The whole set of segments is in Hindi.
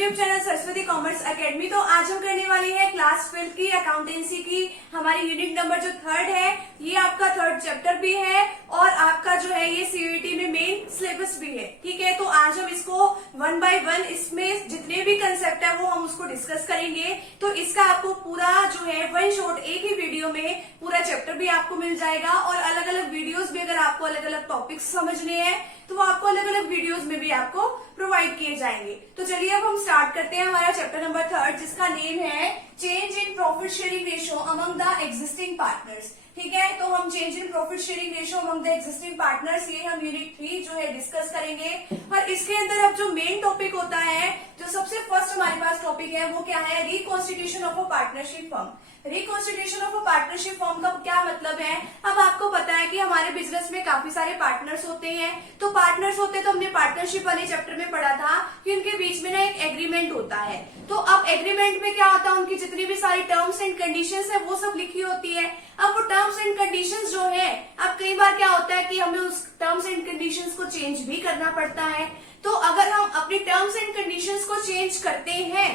YouTube channel Saraswati commerce academy. तो आज हम करने वाली है क्लास 12 की अकाउंटेंसी की हमारी यूनिट नंबर जो थर्ड है, ये आपका थर्ड चैप्टर भी है और आपका जो है ये सीयूईटी में मेन सिलेबस भी है। ठीक है, तो आज हम इसको वन बाय वन इसमें जितने भी कंसेप्ट है वो हम उसको डिस्कस करेंगे। तो इसका आपको पूरा जो है वन शॉट एक ही वीडियो में पूरा चैप्टर भी आपको मिल जाएगा और अलग अलग वीडियोस भी, अगर आपको अलग अलग टॉपिक्स समझने हैं तो वो आपको अलग अलग वीडियोस में भी आपको प्रोवाइड किए जाएंगे। तो चलिए अब हम स्टार्ट करते हैं हमारा चैप्टर नंबर थर्ड, जिसका नेम है change in profit sharing ratio among the existing partners. ठीक है, तो हम change in profit sharing ratio among the existing partners ये हम यूनिट 3 जो है डिस्कस करेंगे। और इसके अंदर अब जो मेन टॉपिक होता है, जो सबसे फर्स्ट हमारे पास टॉपिक है वो क्या है, reconstitution of a partnership firm. Reconstitution of a partnership firm का क्या मतलब है? अब आपको पता है कि हमारे बिजनेस में काफी सारे पार्टनर्स होते हैं। तो पार्टनर्स होते हैं, तो हमने पार्टनरशिप वाले चैप्टर में पढ़ा था कि उनके बीच में ना एक एग्रीमेंट होता है। तो अब एग्रीमेंट में क्या होता है, उनकी जितनी भी सारी टर्म्स एंड कंडीशंस है वो सब लिखी होती है। अब वो टर्म्स एंड कंडीशंस जो है, अब कई बार क्या होता है कि हमें उस टर्म्स एंड कंडीशंस को चेंज भी करना पड़ता है। तो अगर हम अपनी टर्म्स एंड कंडीशंस को चेंज करते हैं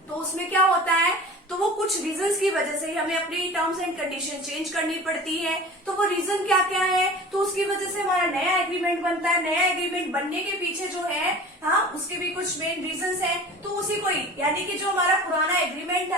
तो उसमें क्या होता है, तो वो कुछ रीजंस की वजह से ही हमें अपनी टर्म्स एंड कंडीशन चेंज करनी पड़ती है। तो वो रीजन क्या क्या है, तो उसकी वजह से हमारा नया एग्रीमेंट बनता है। नया एग्रीमेंट बनने के पीछे जो है, हाँ, उसके भी कुछ मेन रीजंस हैं। तो उसी को ही, यानी कि जो हमारा पुराना एग्रीमेंट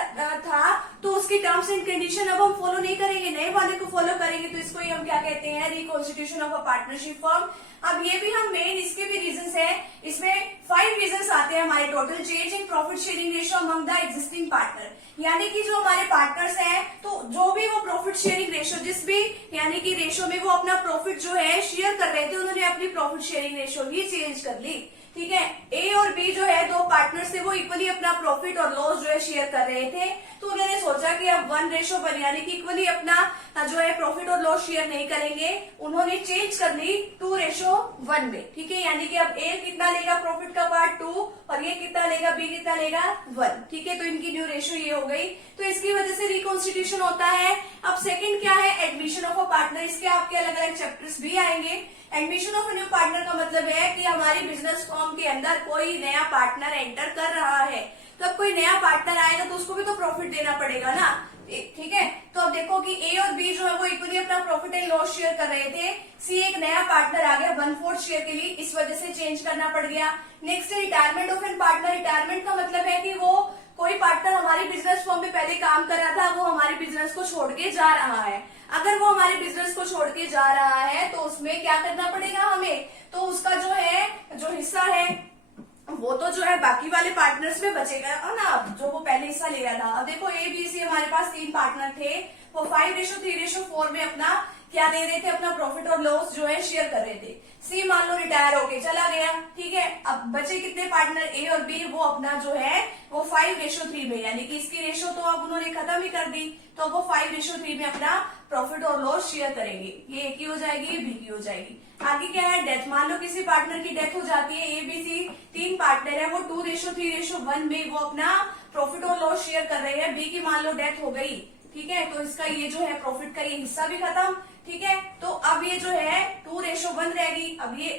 था तो उसकी टर्म्स एंड कंडीशन अब हम फॉलो नहीं करेंगे, नए वाले को फॉलो करेंगे। तो इसको ही हम क्या कहते हैं, reconstitution of a partnership firm. अब ये भी हम मेन इसके भी रीजंस है, इसमें 5 रीजंस आते हैं हमारे total. Change in profit sharing ratio among the existing partner, यानी कि जो हमारे पार्टनर्स हैं, तो जो भी वो प्रॉफिट शेयरिंग रेशियो, जिस भी यानी कि रेशियो में वो अपना प्रॉफिट जो है शेयर कर रहे थे, उन्होंने अपनी प्रॉफिट शेयरिंग रेशियो ही चेंज कर ली। ठीक है, ए और बी जो है दो पार्टनर्स थे, वो इक्वली अपना प्रॉफिट और लॉस जो है शेयर कर रहे थे। तो उन्होंने सोचा कि अब 1:1 यानी कि इक्वली अपना जो है प्रॉफिट और लॉस शेयर नहीं करेंगे, उन्होंने चेंज कर ली 2:1 में। ठीक है, यानी कि अब ए कितना लेगा प्रॉफिट का पार्ट 2 और ये कितना लेगा, बी कितना लेगा 1। ठीक है, तो इनकी न्यू रेशियो ये हो गई। तो इसकी वजह से रिकॉन्स्टिट्यूशन होता है। अब सेकंड क्या है, एडमिशन ऑफ अ पार्टनर। इसके आपके अलग अलग चैप्टर्स भी आएंगे। Admission of a new partner का मतलब है कि हमारी बिजनेस फर्म के अंदर कोई नया पार्टनर एंटर कर रहा है। तो अब कोई नया पार्टनर आएगा तो उसको भी तो प्रॉफिट देना पड़ेगा ना। ठीक है, तो अब देखो कि ए और बी जो है वो इक्वली अपना प्रॉफिट एंड लॉस शेयर कर रहे थे। सी एक नया पार्टनर आ गया 1/4 शेयर के लिए, इस वजह से चेंज करना पड़ गया। नेक्स्ट है retirement of an partner. Retirement का मतलब है कि वो कोई पार्टनर हमारी बिजनेस फर्म में पहले काम कर रहा था, वो हमारे बिजनेस को छोड़ के जा रहा है। अगर वो हमारे बिजनेस को छोड़ के जा रहा है तो उसमें क्या करना पड़ेगा हमें, तो उसका जो है जो हिस्सा है वो तो जो है बाकी वाले पार्टनर्स में बचेगा ना, जो वो पहले हिस्सा ले रहा था। अब देखो ए बी सी हमारे पास 3 पार्टनर थे, वो 5:3:4 में अपना क्या दे रहे थे, अपना प्रॉफिट और लॉस जो है शेयर कर रहे थे। सी मान लो रिटायर होके चला गया। ठीक है, अब बचे कितने पार्टनर, ए और बी, वो अपना जो है वो 5:3 में, यानी कि इसकी रेशियो तो अब उन्होंने खत्म ही कर दी, तो वो 5:3 में अपना प्रॉफिट और लॉस शेयर करेंगे। ये ए की हो जाएगी, ये बी की हो जाएगी। आगे क्या है, डेथ। मान लो किसी पार्टनर की डेथ हो जाती है, ए बी सी 3 पार्टनर है, वो 2:3:1 में वो अपना प्रॉफिट और लॉस शेयर कर रहे हैं। बी की मान लो डेथ हो गई, ठीक है, तो इसका ये जो है प्रॉफिट का ये हिस्सा भी खत्म। ठीक है, तो अब ये जो है 2:1 रहेगी। अब ये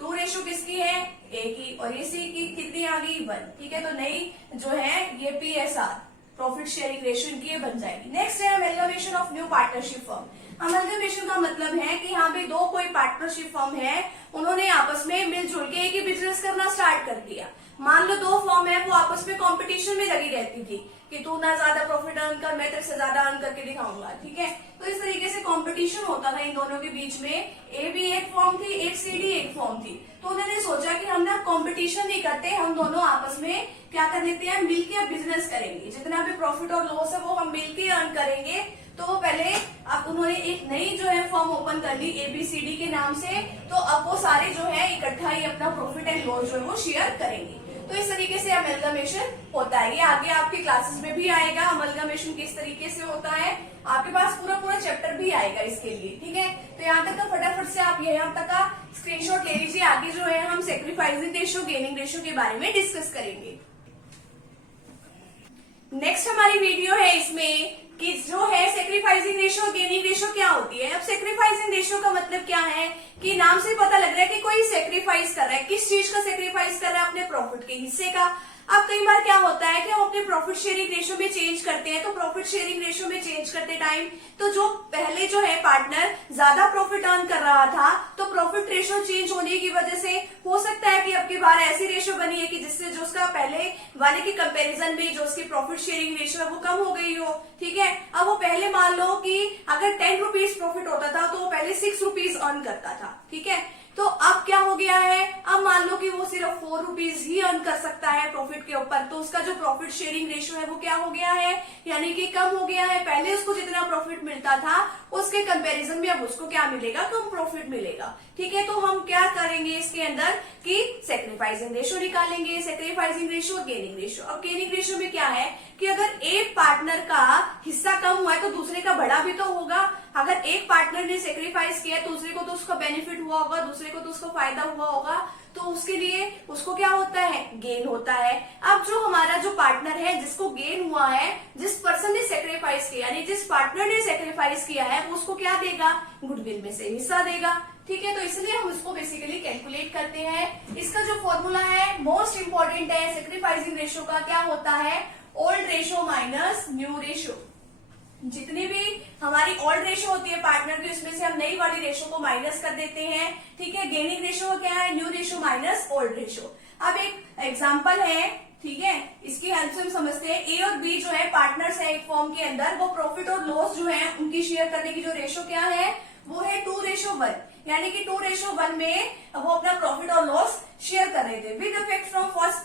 2 किसकी है, ए की, और ये सी की कितनी आ गई 1। ठीक है, तो नई जो है ये PSR प्रॉफिट शेयरिंग रेशियो इनकी ये बन जाएगी। नेक्स्ट है amalgamation of new partnership firm. Amalgamation का मतलब है कि यहाँ पे दो कोई पार्टनरशिप फर्म है, उन्होंने आपस में मिलजुल के एक ही बिजनेस करना स्टार्ट कर दिया। मान लो 2 फर्म है, वो आपस में कंपटीशन में लगी रहती थी कि तू ना ज्यादा प्रॉफिट अर्न कर, मैं तेरे से ज्यादा अर्न करके दिखाऊंगा। ठीक है, तो इस तरीके से कंपटीशन होता था इन दोनों के बीच में। ए बी एक फॉर्म थी, एक सी डी एक फॉर्म थी। तो उन्होंने सोचा कि हम ना कंपटीशन नहीं करते, हम दोनों आपस में क्या कर लेते हैं, मिलकर बिजनेस करेंगे। जितना भी प्रॉफिट और लॉस है वो हम मिलकर अर्न करेंगे। तो पहले अब उन्होंने एक नई जो है फॉर्म ओपन कर ली ABCD के नाम से। तो अब वो सारे जो है इकट्ठा ही अपना प्रॉफिट एंड लॉस जो है वो शेयर करेंगे। तो इस तरीके से अमेलगमेशन होता है। ये आगे आपकी क्लासेस में भी आएगा, अमेलगमेशन किस तरीके से होता है, आपके पास पूरा चैप्टर भी आएगा इसके लिए। ठीक है, तो यहाँ तक का फटाफट से आप यहाँ तक का स्क्रीनशॉट ले लीजिए। आगे जो है हम सेक्रीफाइसिंग रेशियो, गेनिंग रेशियो के बारे में डिस्कस करेंगे। नेक्स्ट हमारी वीडियो है इसमें कि जो है सेक्रीफाइसिंग रेशियो, गेनिंग रेशियो क्या होती है। अब सेक्रीफाइसिंग रेशियो का मतलब क्या है कि नाम से पता लग रहा है कि कोई सेक्रीफाइस कर रहा है। किस चीज का सेक्रीफाइस कर रहा है, अपने प्रॉफिट के हिस्से का। अब कई बार क्या होता है कि हम अपने प्रॉफिट शेयरिंग रेशो में चेंज करते हैं, तो प्रॉफिट शेयरिंग रेशो में चेंज करते टाइम तो जो पहले जो है पार्टनर ज्यादा प्रॉफिट अर्न कर रहा था, तो प्रॉफिट रेशो चेंज होने की वजह से हो सकता है कि अब की बार ऐसी रेशो बनी है कि जिससे जो उसका पहले वाले के कंपैरिजन में जो उसकी प्रॉफिट शेयरिंग रेशो है वो कम हो गई हो। ठीक है, अब वो पहले मान लो कि अगर 10 रुपीज प्रॉफिट होता था तो वो पहले 6 रुपीज अर्न करता था। ठीक है, तो अब क्या हो गया है, अब मान लो कि वो सिर्फ 4 रुपीज ही अर्न कर सकता है प्रॉफिट के ऊपर, तो उसका जो प्रॉफिट शेयरिंग रेशो है वो क्या हो गया है, यानी कि कम हो गया है। पहले उसको जितना प्रॉफिट मिलता था उसके कंपैरिजन में अब उसको क्या मिलेगा, कम प्रॉफिट मिलेगा। ठीक है, तो हम क्या करेंगे इसके अंदर कि सैक्रिफाइसिंग रेशो निकालेंगे, सैक्रिफाइसिंग रेशो, गेनिंग रेशो। अब गेनिंग रेशो में क्या है कि अगर एक पार्टनर का हिस्सा कम हुआ है तो दूसरे का बढ़ा भी तो होगा। अगर एक पार्टनर ने सेक्रीफाइस किया है दूसरे को तो उसका बेनिफिट हुआ होगा, दूसरे को तो उसका फायदा हुआ होगा, तो उसके लिए उसको क्या होता है, गेन होता है। अब जो हमारा जो पार्टनर है जिसको गेन हुआ है, जिस पर्सन ने सेक्रीफाइस किया यानी जिस पार्टनर ने सेक्रीफाइस किया है वो उसको क्या देगा, गुडविल में से हिस्सा देगा। ठीक है, तो इसलिए हम इसको बेसिकली कैलकुलेट करते हैं। इसका जो फॉर्मूला है मोस्ट इंपॉर्टेंट है सेक्रीफाइसिंग रेशो का, क्या होता है, old ratio minus new ratio. जितनी भी हमारी ओल्ड रेशो होती है पार्टनर की उसमें से हम नई वाली रेशो को माइनस कर देते हैं। ठीक है, गेनिंग रेशो क्या है, new ratio minus old ratio. अब एक एग्जांपल है, ठीक है, इसकी हेल्प से हम समझते हैं। ए और बी जो है पार्टनर्स है एक फॉर्म के अंदर, वो प्रॉफिट और लॉस जो है उनकी शेयर करने की जो रेशो क्या है वो है 2:1, यानी कि 2:1 में वो अपना प्रॉफिट और लॉस शेयर कर रहे थे। With effect from 1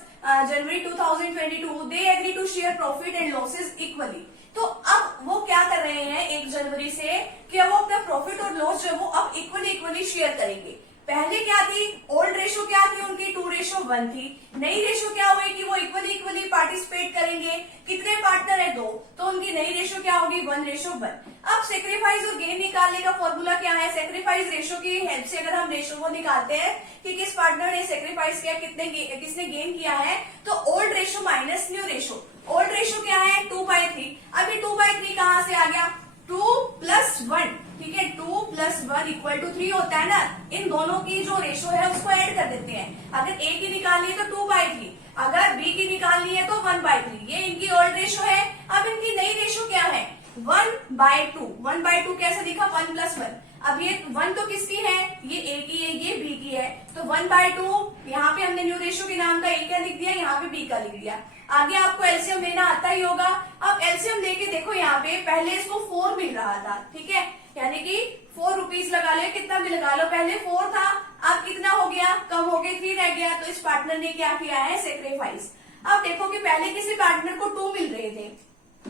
January 2022 they agree to share profit and losses equally. तो अब वो क्या कर रहे हैं 1 जनवरी से कि वो अपना प्रॉफिट और लॉस जो है वो अब इक्वली शेयर करेंगे। पहले क्या थी, ओल्ड रेशो क्या थी उनकी, 2:1 थी। नई रेशो क्या हुई कि वो इक्वली पार्टिसिपेट करेंगे। कितने पार्टनर है, 2, तो उनकी नई रेशो क्या होगी, 1:1। अब सेक्रीफाइस और गेन निकालने का फॉर्मूला क्या है, सेक्रीफाइस रेशो की हेल्प से अगर हम रेशो को निकालते हैं कि किस पार्टनर ने सेक्रीफाइस किया, किसने गेन किया है, तो old ratio minus new ratio. Old ratio क्या है 2/3। अभी 2/3 कहां से आ गया, 2 + 1। ठीक है, 2 + 1 = 3 होता है ना। इन दोनों की जो रेशो है उसको ऐड कर देते हैं। अगर ए की निकालनी है तो 2/3, अगर बी की निकालनी है तो 1/3। ये इनकी ओल्ड रेशो है। अब इनकी नई रेशो क्या है, 1/2। 1/2 कैसे दिखा, 1 + 1। अब ये 1 तो किसकी है, ये ए की है, ये बी की है, तो 1/2 यहाँ पे हमने न्यू रेशो के नाम का ए का लिख दिया, यहाँ पे बी का लिख दिया। आगे आपको एलसीएम लेना आता ही होगा। अब एलसीएम लेके देखो, यहाँ पे पहले इसको 4 मिल रहा था। ठीक है, यानी कि 4 रुपीज लगा लो, कितना भी लगा लो, पहले 4 था, अब कितना हो गया, कम हो गया, 3 रह गया। तो इस पार्टनर ने क्या किया है, सेक्रीफाइस। अब देखो कि पहले किसी पार्टनर को 2 मिल रहे थे,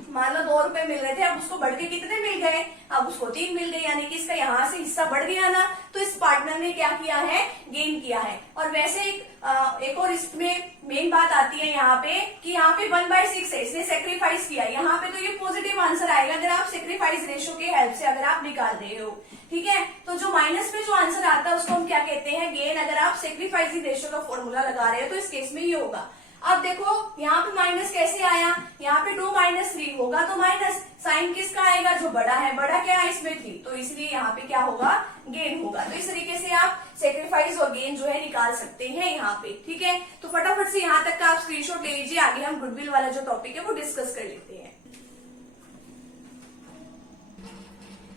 मान लो 2 रुपए मिल रहे थे, अब उसको बढ़ के कितने मिल गए, अब उसको 3 मिल गए, यानी कि इसका यहाँ से हिस्सा बढ़ गया ना। तो इस पार्टनर ने क्या किया है, गेन किया है। और वैसे एक और इसमें मेन बात आती है यहाँ पे कि यहाँ पे 1/6 है, इसने सेक्रीफाइस किया। यहाँ पे तो ये पॉजिटिव आंसर आएगा अगर आप सेक्रीफाइस रेशो के हेल्प से अगर आप निकाल रहे हो। ठीक है, तो जो माइनस में जो आंसर आता है उसको हम क्या कहते हैं, गेन। अगर आप सेक्रीफाइसिंग रेशो का फॉर्मूला लगा रहे हो तो इस केस में ये होगा। अब देखो यहाँ पे माइनस कैसे आया, यहाँ पे 2 - 3 होगा तो माइनस साइन किसका आएगा, जो बड़ा है, बड़ा क्या है इसमें 3, तो इसलिए यहाँ पे क्या होगा, गेन होगा। तो इस तरीके से आप सेक्रीफाइस और गेन जो है निकाल सकते हैं यहाँ पे। ठीक है, तो फटाफट से यहाँ तक का आप स्क्रीनशॉट ले लीजिए, आगे हम गुडविल वाला जो टॉपिक है वो डिस्कस कर लेते हैं।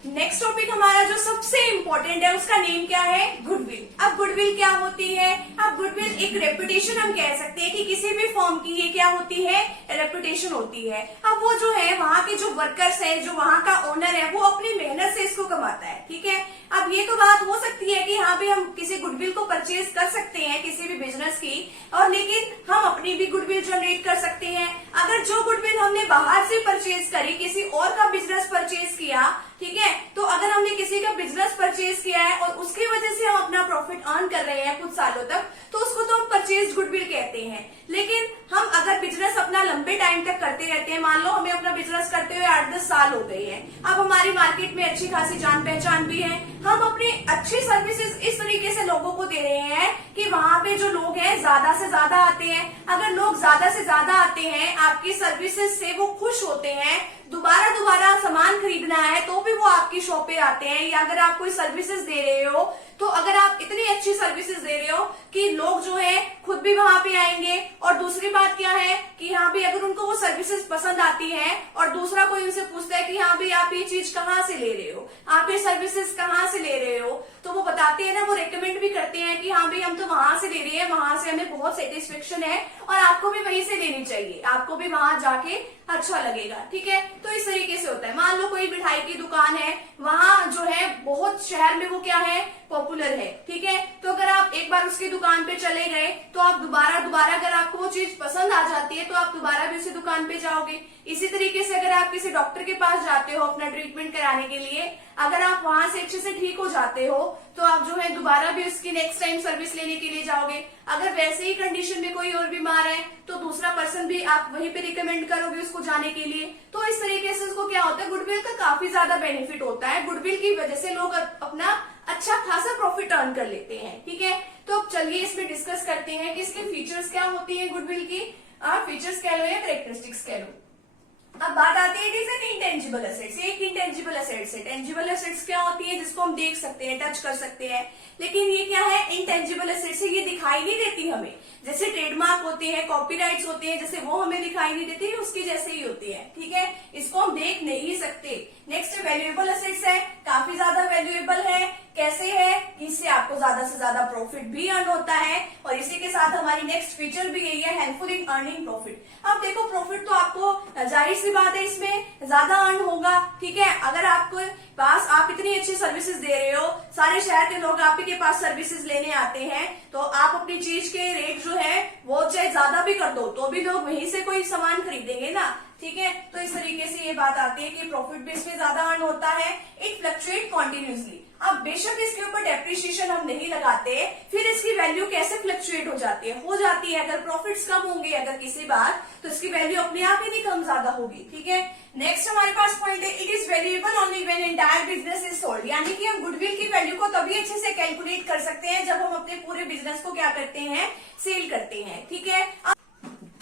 नेक्स्ट टॉपिक हमारा जो सबसे इंपॉर्टेंट है उसका नेम क्या है, गुडविल। अब गुडविल क्या होती है, अब गुडविल एक रेपुटेशन हम कह सकते हैं कि किसी भी फॉर्म की ये क्या होती है, रेपुटेशन होती है। अब वो जो है वहाँ के जो वर्कर्स है, जो वहाँ का ओनर है, वो अपनी मेहनत से इसको कमाता है। ठीक है, अब ये तो बात हो सकती है कि यहाँ पे हम किसी गुडविल को परचेज कर सकते हैं किसी भी बिजनेस की, और लेकिन हम अपनी भी गुडविल जनरेट कर सकते हैं। अगर जो गुडविल हमने बाहर से परचेज करी, किसी और का बिजनेस परचेज किया, ठीक है, तो अगर हमने किसी का बिजनेस परचेज किया है और उसकी वजह से हम अपना प्रॉफिट अर्न कर रहे हैं कुछ सालों तक, तो उसको तो हम परचेज गुडविल कहते हैं। लेकिन हम अगर बिजनेस अपना लंबे टाइम तक करते रहते हैं, मान लो हमें अपना बिजनेस करते हुए 8-10 साल हो गए हैं, अब हमारी मार्केट में अच्छी खासी जान पहचान भी है, हम अपनी अच्छी सर्विसेज इस तरीके से लोगों को दे रहे हैं कि वहाँ पे जो लोग हैं ज्यादा से ज्यादा आते हैं। अगर लोग ज्यादा से ज्यादा आते हैं, आपकी सर्विसेज से वो खुश होते हैं, दोबारा सामान खरीदना है तो भी वो आपकी शॉप पे आते हैं, या अगर आप कोई सर्विसेज दे रहे हो तो अगर आप इतनी अच्छी सर्विसेज दे रहे हो कि लोग जो है खुद भी वहां पे आएंगे, और दूसरी बात क्या है कि यहाँ पे अगर उनको वो सर्विसेज पसंद आती है और दूसरा कोई उनसे पूछता है कि हाँ भाई आप ये चीज कहाँ से ले रहे हो, आप ये सर्विसेज कहाँ से ले रहे हो, तो वो बताते हैं ना, वो रेकमेंड भी करते हैं कि हाँ भाई हम तो वहां से ले रहे हैं, वहां से हमें बहुत सेटिस्फेक्शन है और आपको भी वहीं से लेनी चाहिए, आपको भी वहां जाके अच्छा लगेगा। ठीक है, तो इस तरीके से होता है। मान लो कोई मिठाई की दुकान है, वहां जो है बहुत शहर में वो क्या है, पॉपुलर है। ठीक है, तो अगर आप एक बार उसकी दुकान पे चले गए तो आप दोबारा अगर आपको वो चीज पसंद आ जाती है तो आप दोबारा भी उसी दुकान पे जाओगे। इसी तरीके से अगर आप किसी डॉक्टर के पास जाते हो अपना ट्रीटमेंट कराने के लिए, अगर आप वहां से अच्छे से ठीक हो जाते हो तो आप जो है दोबारा भी उसकी नेक्स्ट टाइम सर्विस लेने के लिए जाओगे। अगर वैसे ही कंडीशन में कोई और बीमार है तो दूसरा पर्सन भी आप वहीं पे रिकमेंड करोगे उसको जाने के लिए। तो इस तरीके से उसको क्या होता है, गुडविल का काफी ज्यादा बेनिफिट होता है। गुडविल की वजह से लोग अपना अच्छा खासा प्रॉफिट अर्न कर लेते हैं। ठीक है, तो अब चलिए इसमें डिस्कस करते हैं कि इसके फीचर्स क्या होती है गुडविल की, फीचर्स कह लो या कैरेक्टरिस्टिक्स कह लो। अब बात आती है it is an intangible assets. एक इंटेंजिबल एसेट्स है। टेंजिबल एसेट्स क्या होती है, जिसको हम देख सकते हैं, टच कर सकते हैं, लेकिन ये क्या है, इंटेंजिबल एसेट्स है, ये दिखाई नहीं देती हमें। जैसे ट्रेडमार्क होते हैं, कॉपीराइट्स होते हैं, जैसे वो हमें दिखाई नहीं देती, उसकी जैसे ही होती है। ठीक है, इसको हम देख नहीं सकते। नेक्स्ट वैल्यूएबल एसेट्स है, काफी ज्यादा वैल्यूएबल है। कैसे है, इससे आपको ज्यादा से ज्यादा प्रॉफिट भी अर्न होता है, और इसी के साथ हमारी नेक्स्ट फीचर भी यही है, हेल्पफुल इन अर्निंग प्रॉफिट। अब देखो प्रॉफिट तो आपको जाहिर सी बात है इसमें ज्यादा अर्न होगा। ठीक है, अगर आपको पास आप इतनी अच्छी सर्विसेज दे रहे हो, सारे शहर के लोग आप ही के पास सर्विसेज लेने आते हैं, तो आप अपनी चीज के रेट जो है वो चाहे ज्यादा भी कर दो तो भी लोग वहीं से कोई सामान खरीदेंगे ना। ठीक है, तो इस तरीके से ये बात आती है कि प्रॉफिट भी इसमें ज्यादा अर्न होता है। It fluctuate continuously. अब बेशक इसके ऊपर डेप्रिसिएशन हम नहीं लगाते, फिर इसकी वैल्यू कैसे फ्लक्चुएट हो जाती है, अगर प्रॉफिट्स कम होंगे अगर किसी बार, तो इसकी वैल्यू अपने आप ही नहीं कम ज्यादा होगी। ठीक है, नेक्स्ट हमारे पास पॉइंट है, it is valuable only when entire business is sold. यानी कि हम गुडविल की वैल्यू को तभी अच्छे से कैलकुलेट कर सकते हैं जब हम अपने पूरे बिजनेस को क्या करते हैं, सेल करते हैं। ठीक है,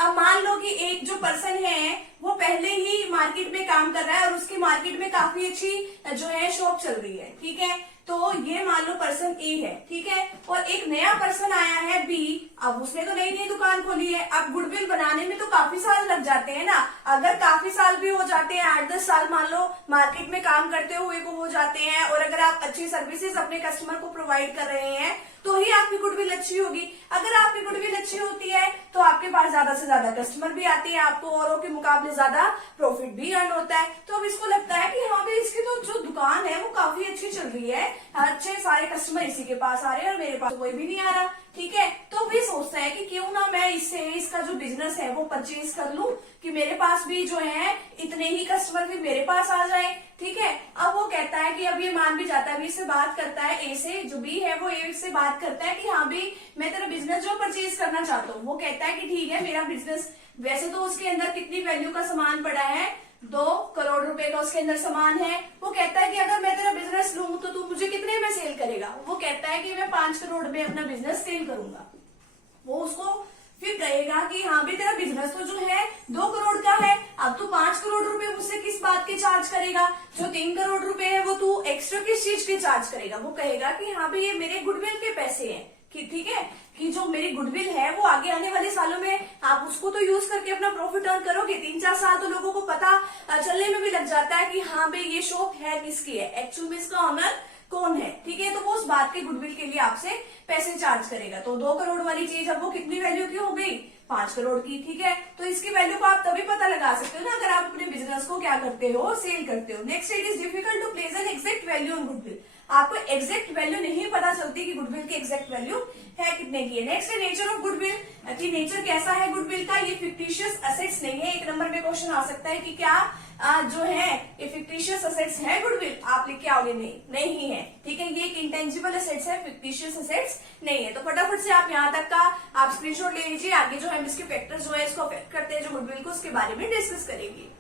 अब मान लो कि एक जो पर्सन है वो पहले ही मार्केट में काम कर रहा है और उसकी मार्केट में काफी अच्छी जो है शॉप चल रही है। ठीक है, तो ये मान लो पर्सन ए है। ठीक है, और एक नया पर्सन आया है बी, अब उसने तो नई नई दुकान खोली है। अब गुडविल बनाने में तो काफी साल लग जाते हैं ना। अगर काफी साल भी हो जाते हैं, 8-10 साल मान लो मार्केट में काम करते हुए को हो जाते हैं, और अगर आप अच्छी सर्विसेज अपने कस्टमर को प्रोवाइड कर रहे हैं तो ही आपकी गुडविल अच्छी होगी। अगर आपकी गुडविल अच्छी होती है तो आपके पास ज्यादा से ज्यादा कस्टमर भी आते हैं, आपको औरों के मुकाबले ज्यादा प्रॉफिट भी अर्न होता है। तो अब इसको लगता है कि हाँ भाई इसकी तो जो दुकान है वो काफी अच्छी चल रही है, अच्छे सारे कस्टमर इसी के पास आ रहे हैं और मेरे पास कोई भी नहीं आ रहा। ठीक है, तो भी सोचता है कि क्यों ना मैं इससे इसका जो बिजनेस है वो परचेज कर लूं, कि मेरे पास भी जो है इतने ही कस्टमर भी मेरे पास आ जाए। ठीक है, अब वो कहता है कि अब ये मान भी जाता है, बी से बात करता है, ए से, जो बी है वो ए से बात करता है कि हाँ भी मैं तेरा बिजनेस जो परचेज करना चाहता हूँ। वो कहता है कि ठीक है मेरा बिजनेस, वैसे तो उसके अंदर कितनी वैल्यू का सामान पड़ा है, 2 करोड़ रुपए का उसके अंदर सामान है। वो कहता है कि अगर मैं तेरा बिजनेस लूं तो तू मुझे कितने में सेल करेगा। वो कहता है कि मैं 5 करोड़ में अपना बिजनेस सेल करूंगा। वो उसको फिर कहेगा कि हाँ भी तेरा बिजनेस तो जो है 2 करोड़ का है, अब तू 5 करोड़ रुपए मुझसे किस बात के चार्ज करेगा, जो 3 करोड़ रुपए है वो तू एक्स्ट्रा किस चीज के चार्ज करेगा। वो कहेगा कि हाँ भाई ये मेरे गुडविल के पैसे हैं, कि ठीक है कि जो मेरी गुडविल है वो आगे आने वाले सालों में आप उसको तो यूज करके अपना प्रॉफिट अर्न करोगे। 3-4 साल तो लोगों को पता चलने में भी लग जाता है कि हाँ भाई ये शॉप है किसकी है, एक्चुअल में इसका ऑनर कौन है। ठीक है, तो वो उस बात के गुडविल के लिए आपसे पैसे चार्ज करेगा। तो 2 करोड़ वाली चीज अब वो कितनी वैल्यू की हो गई, 5 करोड़ की। ठीक है, तो इसकी वैल्यू को आप तभी पता लगा सकते हो ना अगर आप अपने बिजनेस को क्या करते हो, सेल करते हो। Next, it is difficult to place an exact value on goodwill. आपको एग्जैक्ट वैल्यू नहीं पता चलती कि गुडविल की एग्जैक्ट वैल्यू है कितने की है। नेक्स्ट है नेचर ऑफ गुडविल, कि नेचर कैसा है गुडविल का। ये फिक्टिशियस असेट्स नहीं है। 1 नंबर में क्वेश्चन आ सकता है कि क्या जो है ये फिक्टिशियस असेट्स है गुडविल, आप लिख के आओगे नहीं है। ठीक है, ये एक इंटेंजिबल असेट्स है, फिक्टिशियस असेट्स नहीं है। तो फटाफट से आप यहाँ तक का आप स्क्रीनशॉट ले लीजिए। आगे जो है इसके फैक्टर्स जो है इसको अफेक्ट करते हैं जो गुडविल को, उसके बारे में डिस्कस करेंगे।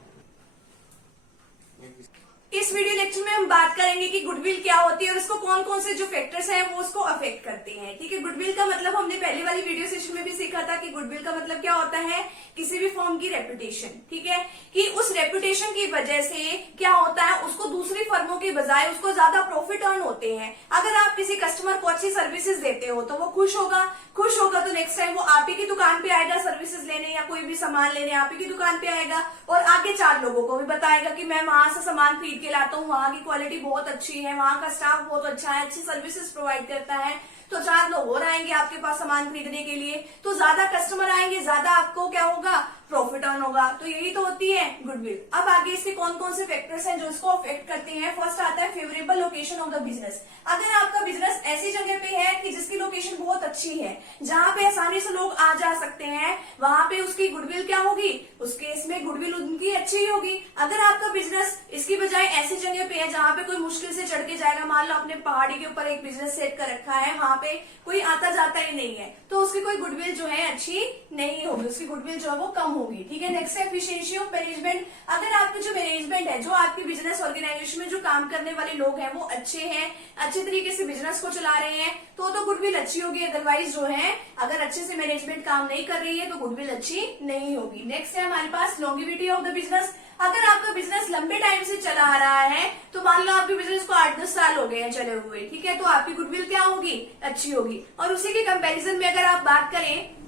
इस वीडियो लेक्चर में हम बात करेंगे कि गुडविल क्या होती है और उसको कौन कौन से जो फैक्टर्स हैं वो उसको अफेक्ट करते हैं। ठीक है, गुडविल का मतलब हमने पहले वाली वीडियो सेशन में भी सीखा था कि गुडविल का मतलब क्या होता है, किसी भी फर्म की रेपुटेशन। ठीक है, कि उस रेपुटेशन की वजह से क्या होता है, उसको दूसरी फर्मों के बजाय उसको ज्यादा प्रॉफिट अर्न होते हैं। अगर आप किसी कस्टमर को अच्छी सर्विसेज देते हो तो वो खुश होगा तो नेक्स्ट टाइम वो आप ही की दुकान पे आएगा सर्विसेज लेने या कोई भी सामान लेने आप ही की दुकान पे आएगा और आगे 4 लोगों को भी बताएगा कि मैं वहां से सामान खरीद के लाता हूँ, वहां की क्वालिटी बहुत अच्छी है, वहां का स्टाफ बहुत अच्छा है, अच्छी सर्विसेज प्रोवाइड करता है। तो 4 लोग और आएंगे आपके पास सामान खरीदने के लिए, तो ज्यादा कस्टमर आएंगे, ज्यादा आपको क्या होगा, प्रॉफिट अर्न होगा। तो यही तो होती है गुडविल। अब आगे इसके कौन कौन से फैक्टर्स हैं जो इसको अफेक्ट करते हैं। फर्स्ट आता है favourable location of the business. अगर आपका बिजनेस ऐसी जगह पे है कि जिसकी लोकेशन बहुत अच्छी है, जहां पे आसानी से लोग आ जा सकते हैं, वहां पे उसकी गुडविल क्या होगी, उस केस में गुडविल उनकी अच्छी ही होगी। अगर आपका बिजनेस इसकी बजाय ऐसी जगह पे है जहां पे कोई मुश्किल से चढ़ के जाएगा, मान लो आपने पहाड़ी के ऊपर एक बिजनेस सेट कर रखा है, वहां पे कोई आता जाता ही नहीं है, तो उसकी कोई गुडविल जो है अच्छी नहीं होगी, उसकी गुडविल जो है वो कम होगी। ठीक है, नेक्स्ट है एफिशिएंसी ऑफ मैनेजमेंट। अगर आपकी जो मैनेजमेंट है, जो आपकी बिजनेस ऑर्गेनाइजेशन में जो काम करने वाले लोग हैं वो अच्छे हैं, अच्छे तरीके से बिजनेस को चला रहे हैं, तो गुडविल अच्छी होगी। अदरवाइज जो है अगर अच्छे से मैनेजमेंट काम नहीं कर रही है तो गुडविल अच्छी नहीं होगी। नेक्स्ट है हमारे पास लॉन्गिविटी ऑफ द बिजनेस। अगर आपका बिजनेस लंबे टाइम से चला आ रहा है, तो मान लो आपके बिजनेस को 8-10 साल हो गए हैं चले हुए, ठीक है, तो आपकी गुडविल क्या होगी, अच्छी होगी। और उसी के कंपैरिजन में अगर आप बात करें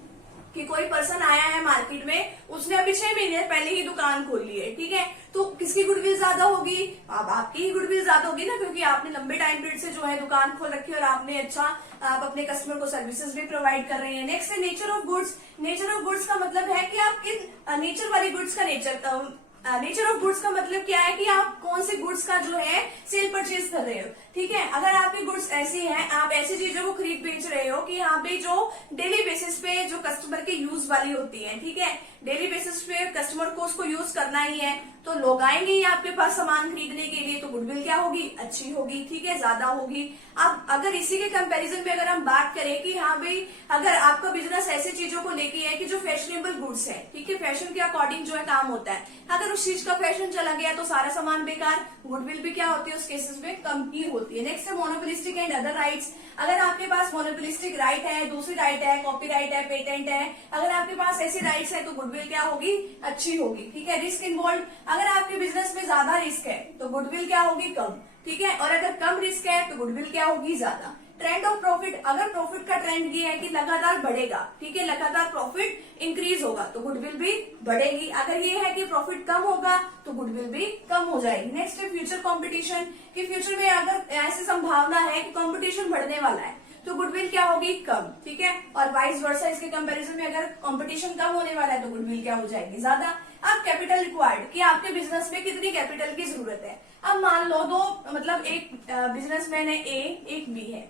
कि कोई पर्सन आया है मार्केट में, उसने अभी 6 महीने पहले ही दुकान खोल ली है, ठीक है, तो किसकी गुडविल ज्यादा होगी, अब आपकी ही गुडविल ज्यादा होगी ना, क्योंकि आपने लंबे टाइम पीरियड से जो है दुकान खोल रखी है और आपने अच्छा आप अपने कस्टमर को सर्विसेज भी प्रोवाइड कर रहे हैं। नेक्स्ट है nature of goods. Nature of goods का मतलब है कि आप इन नेचर वाली गुड्स का नेचर ऑफ गुड्स का मतलब क्या है कि आप कौन से गुड्स का जो है सेल परचेज कर रहे हो। ठीक है, अगर आपकी गुड्स ऐसी हैं, आप ऐसी चीजों को खरीद बेच रहे हो कि यहाँ पे जो डेली बेसिस पे जो कस्टमर के यूज वाली होती है, ठीक है, डेली बेसिस पे कस्टमर को उसको यूज करना ही है, तो लोग आएंगे ही आपके पास सामान खरीदने के लिए, तो गुडविल क्या होगी, अच्छी होगी। ठीक है, ज्यादा होगी। अब अगर इसी के कंपैरिजन में अगर हम बात करें कि हाँ भाई अगर आपका बिजनेस ऐसी चीजों को लेके है कि जो फैशनेबल गुड्स है, ठीक है, फैशन के अकॉर्डिंग जो है काम होता है, अगर उस चीज का फैशन चला गया तो सारा सामान बेकार, गुडविल भी क्या होती है उस केसेस में कम ही होती है। नेक्स्ट है मोनोपोलिस्टिक एंड अदर राइट्स। अगर आपके पास मोनोपोलिस्टिक राइट है, दूसरी राइट है, कॉपीराइट है, पेटेंट है, अगर आपके पास ऐसी राइट्स है तो गुडविल क्या होगी, अच्छी होगी। ठीक है, रिस्क इन्वॉल्व। अगर आपके बिजनेस में ज्यादा रिस्क है तो गुडविल क्या होगी, कम। ठीक है, और अगर कम रिस्क है तो गुडविल क्या होगी, ज्यादा। Trend of profit. अगर प्रॉफिट का ट्रेंड ये है कि लगातार बढ़ेगा, ठीक है, लगातार प्रॉफिट इंक्रीज होगा तो गुडविल भी बढ़ेगी। अगर ये है कि प्रॉफिट कम होगा तो गुडविल भी कम हो जाएगी। नेक्स्ट है फ्यूचर कंपटीशन, कि फ्यूचर में अगर ऐसी संभावना है कि कंपटीशन बढ़ने वाला है तो गुडविल क्या होगी, कम। ठीक है, और वाइस वर्सा इसके कंपैरिजन में अगर कंपटीशन कम होने वाला है तो गुडविल क्या हो जाएगी, ज्यादा। अब कैपिटल रिक्वायर्ड, कि आपके बिजनेस में कितनी कैपिटल की जरूरत है। अब मान लो मतलब एक बिजनेसमैन है ए, एक बी है।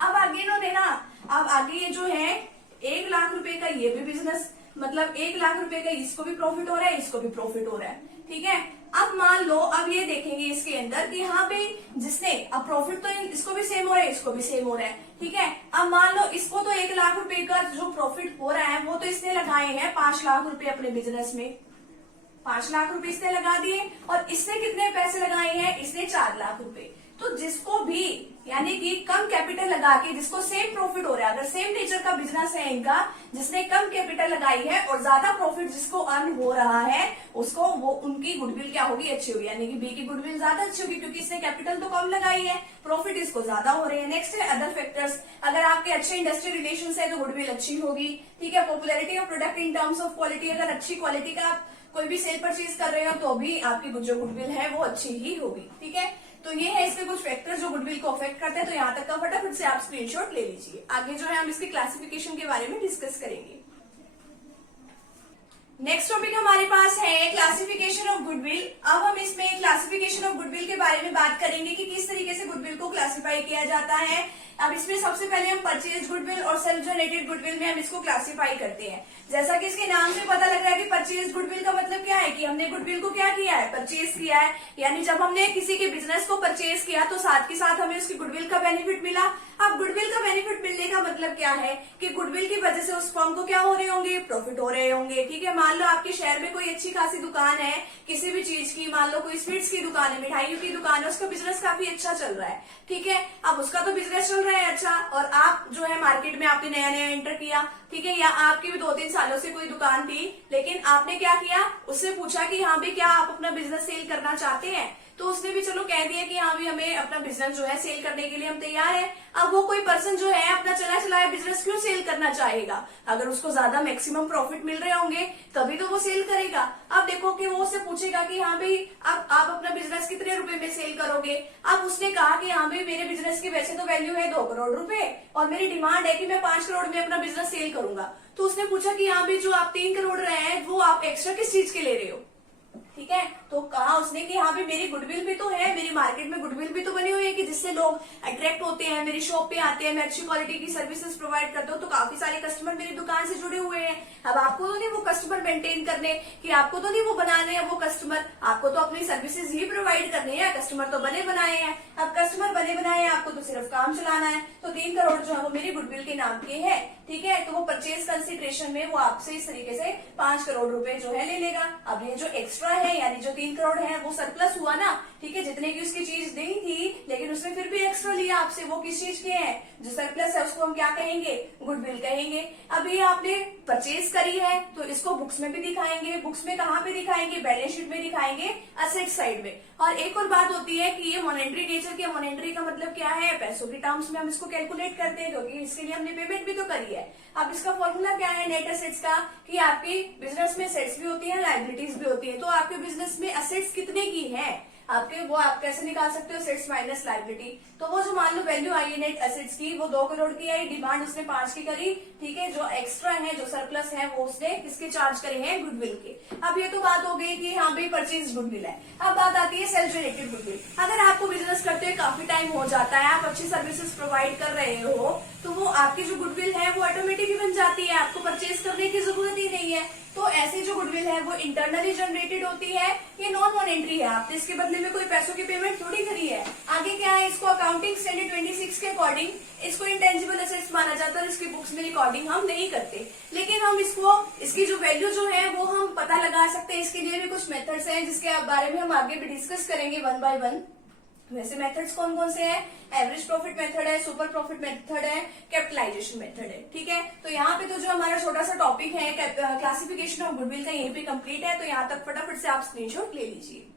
अब आगे इन्होंने ना, अब आगे ये जो है 1 लाख रुपए का ये भी बिजनेस, मतलब 1 लाख रुपए का इसको भी प्रॉफिट हो रहा है, इसको भी प्रॉफिट हो रहा है। ठीक है, अब मान लो अब ये देखेंगे इसके अंदर कि हाँ भाई जिसने अब प्रॉफिट तो इसको भी सेम हो रहा है, इसको भी सेम हो रहा है। ठीक है, अब मान लो इसको तो 1 लाख रुपए का जो प्रॉफिट हो रहा है वो तो इसने लगाए हैं 5 लाख रुपए अपने बिजनेस में, 5 लाख रुपए इसने लगा दिए, और इसने कितने पैसे लगाए हैं, इसने 4 लाख रुपए। तो जिसको भी यानी कि कम कैपिटल लगा के जिसको सेम प्रॉफिट हो रहा है, अगर सेम नेचर का बिजनेस है इनका, जिसने कम कैपिटल लगाई है और ज्यादा प्रॉफिट जिसको अर्न हो रहा है, उसको वो उनकी गुडविल क्या होगी, अच्छी होगी। यानी कि बी की गुडविल ज्यादा अच्छी होगी क्योंकि इसने कैपिटल तो कम लगाई है, प्रॉफिट इसको ज्यादा हो रहे हैं। नेक्स्ट है अदर फैक्टर्स। अगर आपके अच्छे इंडस्ट्री रिलेशन है तो गुडविल अच्छी होगी। ठीक है, popularity of product in terms of quality. अगर अच्छी क्वालिटी का आप कोई भी सेल परचेज कर रहे हो तो भी आपकी जो गुडविल है वो अच्छी ही होगी। ठीक है, तो ये है इसके कुछ फैक्टर्स जो गुडविल को अफेक्ट करते हैं। तो यहाँ तक का फटाफट से आप स्क्रीनशॉट ले लीजिए। आगे जो है हम इसके क्लासिफिकेशन के बारे में डिस्कस करेंगे। नेक्स्ट टॉपिक हमारे पास है क्लासिफिकेशन ऑफ गुडविल। अब हम इसमें क्लासिफिकेशन ऑफ गुडविल के बारे में बात करेंगे कि किस तरीके से गुडविल को क्लासिफाई किया जाता है। अब इसमें सबसे पहले हम परचेज गुडविल और सेल्फ जनरेटेड गुडविल में हम इसको क्लासिफाई करते हैं। जैसा कि इसके नाम से पता लग रहा है कि परचेज गुडविल का मतलब क्या है कि हमने गुडविल को क्या किया है, परचेज किया है। यानी जब हमने किसी के बिजनेस को परचेज किया तो साथ के साथ हमें उसकी गुडविल का बेनिफिट मिला। अब गुडविल का बेनिफिट मिलने का मतलब क्या है कि गुडविल की वजह से उस फर्म को क्या हो रहे होंगे, होंगे, प्रॉफिट हो रहे होंगे। ठीक है, मान लो आपके शहर में कोई अच्छी खासी दुकान है किसी भी चीज की, मान लो कोई स्वीट्स की दुकान है, मिठाइयों की दुकान है, उसका बिजनेस काफी अच्छा चल रहा है। ठीक है, अब उसका तो बिजनेस चल रहा है अच्छा, और आप जो है मार्केट में आपने नया नया एंटर किया। ठीक है, या आपकी भी 2-3 सालों से कोई दुकान थी, लेकिन आपने क्या किया, उससे पूछा कि हाँ भाई क्या आप अपना बिजनेस सेल करना चाहते हैं, तो उसने भी चलो कह दिया कि हाँ भी हमें अपना बिजनेस जो है सेल करने के लिए हम तैयार हैं। अब वो कोई पर्सन जो है अपना चला चलाया बिजनेस क्यों सेल करना चाहेगा? अगर उसको ज्यादा मैक्सिमम प्रॉफिट मिल रहे होंगे तभी तो वो सेल करेगा। अब देखो कि वो उससे पूछेगा कि हाँ भाई अब आप अपना बिजनेस कितने रुपए में सेल करोगे? अब उसने कहा कि हाँ भाई मेरे बिजनेस की वैसे तो वैल्यू है 2 करोड़ रुपए और मेरी डिमांड है कि मैं 5 करोड़ में अपना बिजनेस सेल करूंगा। तो उसने पूछा कि हाँ भाई जो आप 3 करोड़ रहे हैं वो आप एक्स्ट्रा किस चीज के ले रहे हो? ठीक है, तो कहा उसने कि हाँ भी मेरी गुडविल भी तो है, मेरी मार्केट में गुडविल भी तो बनी हुई है कि जिससे लोग अट्रैक्ट होते हैं, मेरी शॉप पे आते हैं, मैं अच्छी क्वालिटी की सर्विसेज प्रोवाइड करता हूँ, तो काफी सारे कस्टमर मेरी दुकान से जुड़े हुए हैं। अब आपको तो नहीं वो कस्टमर मेंटेन करने, कि आपको तो नहीं वो बनाने हैं वो कस्टमर, आपको तो अपनी सर्विसेज ही प्रोवाइड करनी है। कस्टमर तो बने बनाए हैं, अब कस्टमर बने बनाए हैं, आपको तो सिर्फ काम चलाना है। तो 3 करोड़ जो है वो मेरी गुडविल के नाम के है। ठीक है, तो वो परचेज कंसिडरेशन में वो आपसे इस तरीके से 5 करोड़ रुपए जो है ले लेगा। अब ये जो एक्स्ट्रा है यानी जो 3 करोड़ है वो सरप्लस हुआ ना। ठीक है, जितने की उसकी चीज नहीं थी लेकिन उसने फिर भी एक्स्ट्रा लिया आपसे, वो किस चीज के हैं? जो सरप्लस है उसको हम क्या कहेंगे? गुडविल कहेंगे। अब ये आपने परचेज करी है तो इसको बुक्स में भी दिखाएंगे। बुक्स में कहाँ पे दिखाएंगे? बैलेंस शीट में दिखाएंगे, असेट साइड में। और एक और बात होती है कि ये मॉनेटरी नेचर के, मॉनेटरी का मतलब क्या है? पैसों के टर्म्स में हम इसको कैलकुलेट करते हैं क्योंकि इसके लिए हमने पेमेंट भी तो करी है। अब इसका फॉर्मूला क्या है नेट असेट्स का? कि आपके बिजनेस में असेट्स भी होती है, लायबिलिटीज भी होती है। तो आपके बिजनेस में असेट्स कितने की है आपके, वो आप कैसे निकाल सकते हो? Assets minus liability. तो वो जो मान लो वैल्यू आई है नेट असेट्स की वो 2 करोड़ की आई, डिमांड उसने 5 की करी। ठीक है, जो एक्स्ट्रा है जो सरप्लस है वो उसने किसके चार्ज करे हैं? गुडविल के। अब ये तो बात हो गई कि हाँ भाई परचेज गुडविल है। अब बात आती है सेल्फ जनरेटेड गुडविल। अगर आपको बिजनेस करते हुए काफी टाइम हो जाता है, आप अच्छी सर्विसेज प्रोवाइड कर रहे हो, तो वो आपकी जो गुडविल है वो ऑटोमेटिक ही बन जाती है, आपको परचेज करने की जरूरत ही नहीं है। तो ऐसी जो गुडविल है वो इंटरनली जनरेटेड होती है, ये नॉन मॉनेटरी है, आपने इसके बदले में कोई पैसों की पेमेंट थोड़ी करी है। आगे क्या है, इसको अकाउंटिंग स्टैंडर्ड 26 के अकॉर्डिंग इसको इंटेंजिबल एसेट्स माना जाता है। इसकी बुक्स में रिकॉर्डिंग हम नहीं करते, लेकिन हम इसको, इसकी जो वैल्यू जो है वो हम पता लगा सकते हैं। इसके लिए भी कुछ मेथड्स हैं जिसके बारे में हम आगे भी डिस्कस करेंगे 1 बाय 1। वैसे मेथड्स कौन कौन से हैं? एवरेज प्रॉफिट मेथड है, सुपर प्रॉफिट मेथड है, कैपिटलाइजेशन मेथड है। ठीक है, तो यहाँ पे तो जो हमारा छोटा सा टॉपिक है क्लासिफिकेशन ऑफ गुडविल का यहीं पे कंप्लीट है। तो यहाँ तक फटाफट से आप स्क्रीनशॉट ले लीजिए।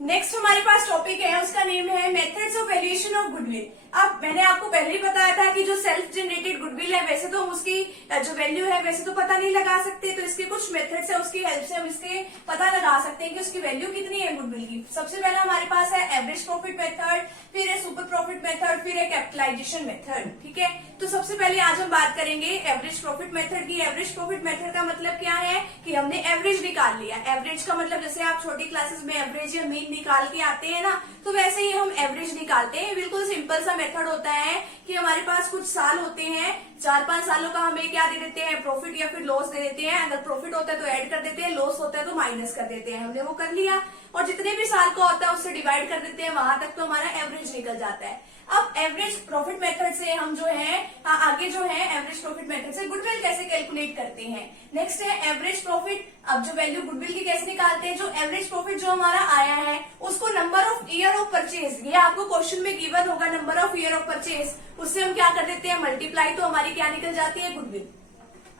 नेक्स्ट हमारे पास टॉपिक है, उसका नेम है methods of valuation of goodwill. अब मैंने आपको पहले ही बताया था कि जो सेल्फ जनरेटेड गुडविल है वैसे तो हम उसकी जो वैल्यू है वैसे तो पता नहीं लगा सकते, तो इसके कुछ मेथड्स है, उसकी हेल्प से हम इसके पता लगा सकते हैं कि उसकी वैल्यू कितनी है गुडविल की। सबसे पहले हमारे पास है एवरेज प्रॉफिट मेथड, फिर है सुपर प्रॉफिट मेथड, फिर है कैपिटलाइजेशन मेथड। ठीक है, तो सबसे पहले आज हम बात करेंगे एवरेज प्रॉफिट मेथड की। एवरेज प्रॉफिट मेथड का मतलब क्या है कि हमने एवरेज निकाल लिया। एवरेज का मतलब जैसे आप छोटी क्लासेस में एवरेज या मीन निकाल के आते हैं ना, तो वैसे ही हम एवरेज निकालते हैं। बिल्कुल सिंपल सा मेथड होता है कि हमारे पास कुछ साल होते हैं, 4-5 सालों का हमें क्या दे देते हैं? प्रॉफिट या फिर लॉस दे देते हैं। अगर प्रॉफिट होता है तो ऐड कर देते हैं, लॉस होता है तो माइनस कर देते हैं। हमने वो कर लिया, और जितने भी साल का होता है उससे डिवाइड कर देते हैं, वहां तक तो हमारा एवरेज निकल जाता है। अब एवरेज प्रॉफिट मेथड से हम जो है आगे जो है एवरेज प्रॉफिट मेथड से गुडविल कैसे कैलकुलेट करते हैं। नेक्स्ट है एवरेज प्रॉफिट। अब जो वैल्यू गुडविल की कैसे निकालते हैं, जो एवरेज प्रॉफिट जो हमारा आया है उसको number of year of purchase, ये आपको क्वेश्चन में गिवन होगा, number of year of purchase, उससे हम क्या कर देते हैं? मल्टीप्लाई, तो हमारी क्या निकल जाती है? गुडविल।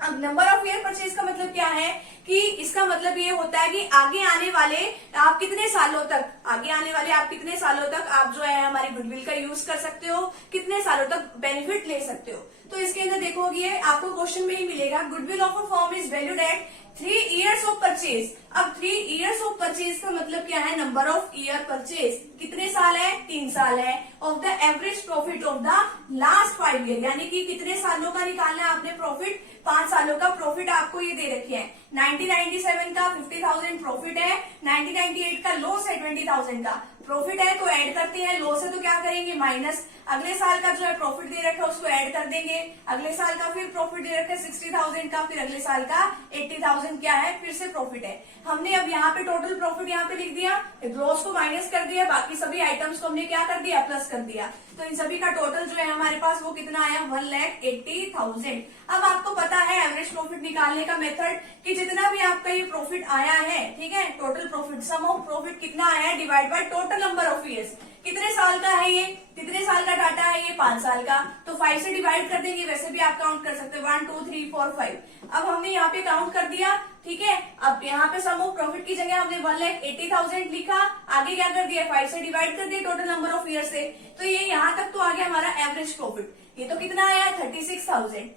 अब नंबर ऑफ ईयर परचेज का मतलब क्या है कि इसका मतलब ये होता है कि आगे आने वाले आप कितने सालों तक, आगे आने वाले आप कितने सालों तक आप जो है हमारी गुडविल का यूज कर सकते हो, कितने सालों तक बेनिफिट ले सकते हो। तो इसके अंदर देखोगे आपको क्वेश्चन में ही मिलेगा, goodwill of a firm is valued at 3 years of purchase. अब 3 years ऑफ परचेज का मतलब क्या है? नंबर ऑफ ईयर परचेज, कितने साल है? 3 साल है। Of the average profit of the last 5 year, यानी कि कितने सालों का निकालना है आपने प्रॉफिट? 5 सालों सालों का प्रॉफिट आपको ये दे रखे हैं। 1997 का 50,000 प्रॉफिट है, 1998 का लॉस है 20,000 का प्रॉफिट है, तो ऐड करते हैं, लॉस है तो क्या करेंगे माइनस, अगले साल का जो है प्रॉफिट दे रखा है उसको ऐड कर देंगे, अगले साल का फिर प्रॉफिट दे रखा है 60,000 का, फिर अगले साल का 80,000 क्या है फिर से प्रॉफिट है। हमने अब यहाँ पे टोटल प्रॉफिट यहाँ पे लिख दिया, ग्रोस को माइनस कर दिया, बाकी सभी आइटम्स को हमने क्या कर दिया प्लस कर दिया, तो इन सभी का टोटल जो है हमारे पास वो कितना आया 1,80,000। अब आपको पता है एवरेज प्रॉफिट निकालने का मेथड कि जितना भी आपका ये प्रॉफिट आया है, ठीक है, total profit sum of profit कितना आया है divide by total number of years. कितने साल का है ये, कितने साल का डाटा है ये 5 साल का, तो 5 से डिवाइड कर देंगे, वैसे भी आप काउंट कर सकते हैं 1 2 3 4 5। अब हमने यहाँ पे काउंट कर दिया, ठीक है। अब यहाँ पे सम ऑफ प्रॉफिट की जगह हमने 1,80,000 लिखा, आगे क्या कर दिया 5 से डिवाइड कर दिया टोटल नंबर ऑफ ईयर से, तो ये यहाँ तक तो आ गया हमारा एवरेज प्रॉफिट। ये तो कितना आया 36,000।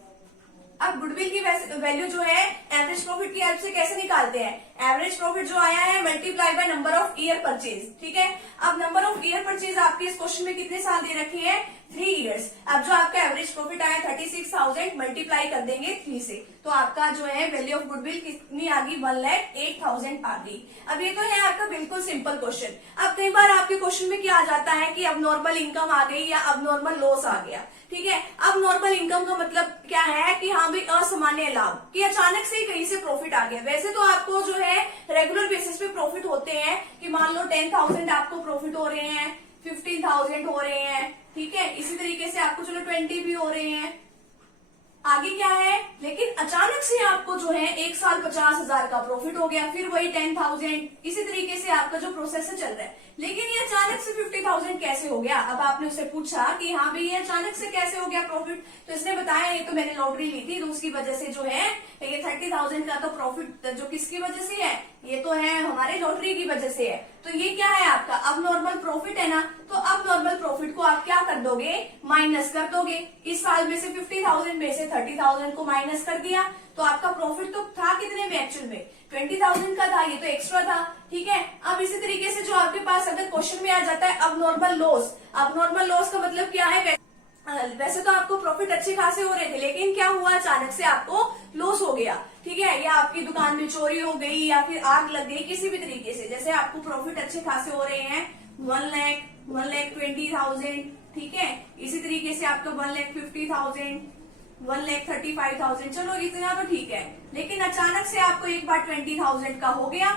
अब गुडविल की वैल्यू जो है एवरेज प्रॉफिट की हेल्प से कैसे निकालते हैं, एवरेज प्रॉफिट जो आया है multiply by number of year purchase, ठीक है। अब नंबर ऑफ ईयर परचेज आपके इस क्वेश्चन में कितने साल दे रखे हैं 3 इयर्स। अब जो आपका एवरेज प्रॉफिट आया 36,000 मल्टीप्लाई कर देंगे 3 से, तो आपका जो है वैल्यू ऑफ गुडविल कितनी आ गई 1,08,000 आ गई। अब ये तो है आपका बिल्कुल सिंपल क्वेश्चन। अब कई बार आपके क्वेश्चन में क्या आ जाता है कि अब नॉर्मल इनकम आ गई या अब नॉर्मल लॉस आ गया, ठीक है। अब नॉर्मल इनकम का मतलब क्या है कि हाँ भाई असामान्य लाभ, कि अचानक से कहीं से प्रॉफिट आ गया। वैसे तो आपको जो है रेगुलर बेसिस पे प्रॉफिट होते हैं कि मान लो 10,000 आपको प्रॉफिट हो रहे हैं, 15,000 हो रहे हैं, ठीक है। इसी तरीके से आपको चलो 20 भी हो रहे हैं, आगे क्या है, लेकिन अचानक से आपको जो है एक साल 50,000 का प्रॉफिट हो गया, फिर वही 10,000, इसी तरीके से आपका जो प्रोसेस चल रहा है। लेकिन ये अचानक से 50,000 कैसे हो गया। अब आपने उससे पूछा कि हाँ भाई ये अचानक से कैसे हो गया प्रॉफिट, तो इसने बताया ये तो मैंने लॉटरी ली थी, तो उसकी वजह से जो है ये 30,000 का तो प्रॉफिट जो किसकी वजह से है, ये तो है हमारे लॉटरी की वजह से है। तो ये क्या है आपका अब नॉर्मल प्रॉफिट है ना, तो अब नॉर्मल प्रॉफिट को आप क्या कर दोगे माइनस कर दोगे। इस साल में से 50,000 में से 30,000 को माइनस कर दिया, तो आपका प्रॉफिट तो था कितने में एक्चुअल में 20,000 का था, ये तो एक्स्ट्रा था, ठीक है। अब इसी तरीके से जो आपके पास अगर क्वेश्चन में आ जाता है अब नॉर्मल लॉस, अब नॉर्मल लॉस का मतलब क्या है, वैसे तो आपको प्रॉफिट अच्छे खासे हो रहे थे, लेकिन क्या हुआ अचानक से आपको लॉस हो गया, ठीक है, या आपकी दुकान में चोरी हो गई या फिर आग लग गई, किसी भी तरीके से जैसे आपको प्रॉफिट अच्छे खासे हो रहे हैं 1,20,000, ठीक है। इसी तरीके से आपका 1,50,000, 1,35,000, चलो इतना तो ठीक है। लेकिन अचानक से आपको एक बार 20,000 का हो गया,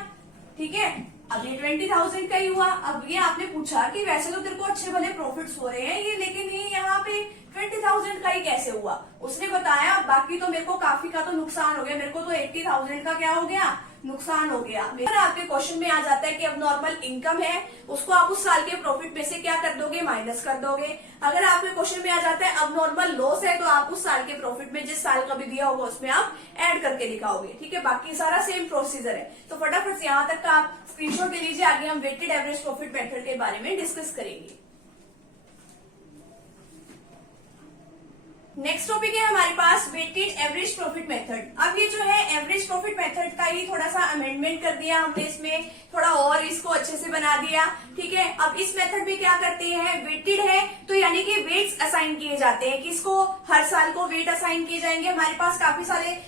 ठीक है। अब ये 20,000 का ही हुआ। अब ये आपने पूछा कि वैसे तो तेरे को अच्छे भले प्रॉफिट्स हो रहे हैं ये, लेकिन ये यहाँ पे 20,000 का ही कैसे हुआ। उसने बताया बाकी तो मेरे को काफी का तो नुकसान हो गया, मेरे को तो 80,000 का क्या हो गया नुकसान हो गया। अगर आपके क्वेश्चन में आ जाता है कि अब नॉर्मल इनकम है, उसको आप उस साल के प्रॉफिट में से क्या कर दोगे माइनस कर दोगे। अगर आपके क्वेश्चन में आ जाता है अब नॉर्मल लॉस है, तो आप उस साल के प्रॉफिट में जिस साल का भी दिया होगा उसमें आप ऐड करके दिखाओगे, ठीक है। बाकी सारा सेम प्रोसीजर है। तो फटाफट से यहाँ तक का आप स्क्रीनशॉट ले लीजिए, आगे हम वेटेड एवरेज प्रॉफिट मेथड के बारे में डिस्कस करेंगे। नेक्स्ट टॉपिक है हमारे पास वेटेड एवरेज प्रॉफिट मेथड। अब ये जो है एवरेज प्रॉफिट मेथड का ही थोड़ा सा अमेंडमेंट कर दिया हमने, इसमें थोड़ा और इसको अच्छे से बना दिया, ठीक है। अब इस मेथड में क्या करते हैं, वेटेड है तो यानी कि वेट्स असाइन किए जाते हैं, किसको हर साल को वेट असाइन किए जाएंगे। हमारे पास काफी सारे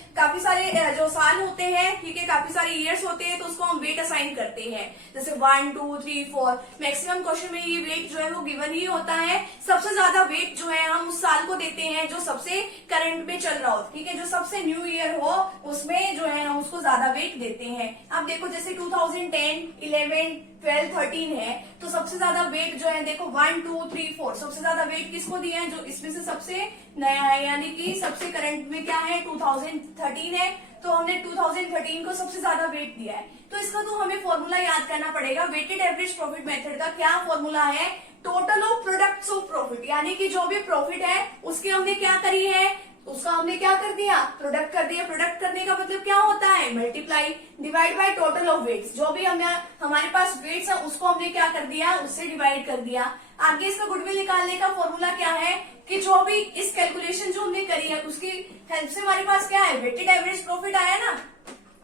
जो साल होते हैं, ठीक है, काफी सारे ईयर्स होते हैं, तो उसको हम वेट असाइन करते हैं। जैसे 1 2 3 4 मैक्सिमम क्वेश्चन में ये वेट जो है वो गिवन ही होता है। सबसे ज्यादा वेट जो है हम उस साल को देते हैं जो सबसे करंट में चल रहा हो, ठीक है, जो सबसे न्यू ईयर हो उसमें जो है हम उसको ज्यादा वेट देते हैं। अब देखो जैसे 2010, 11, 12, 13 है, तो सबसे ज्यादा वेट जो है देखो 1 2 3 4 सबसे ज्यादा वेट किसको दिया है, जो इसमें से सबसे नया है, यानी कि सबसे करंट में क्या है 2013 है, तो हमने 2013 को सबसे ज्यादा वेट दिया है। तो इसका तो हमें फॉर्मूला याद करना पड़ेगा। वेटेड एवरेज प्रॉफिट मेथड का क्या फॉर्मूला है, total of products of profit, यानी कि जो भी प्रॉफिट है उसकी हमने क्या करी है, उसका हमने क्या कर दिया प्रोडक्ट कर दिया। प्रोडक्ट करने का मतलब क्या होता है multiply divide by total of weights, जो भी हमारे पास वेट्स है उसको हमने क्या कर दिया उससे डिवाइड कर दिया। आगे इसका गुडविल निकालने का फॉर्मूला क्या है कि जो भी इस कैलकुलेशन जो हमने करी है उसकी हेल्प से हमारे पास क्या है वेटेड एवरेज प्रॉफिट आया ना,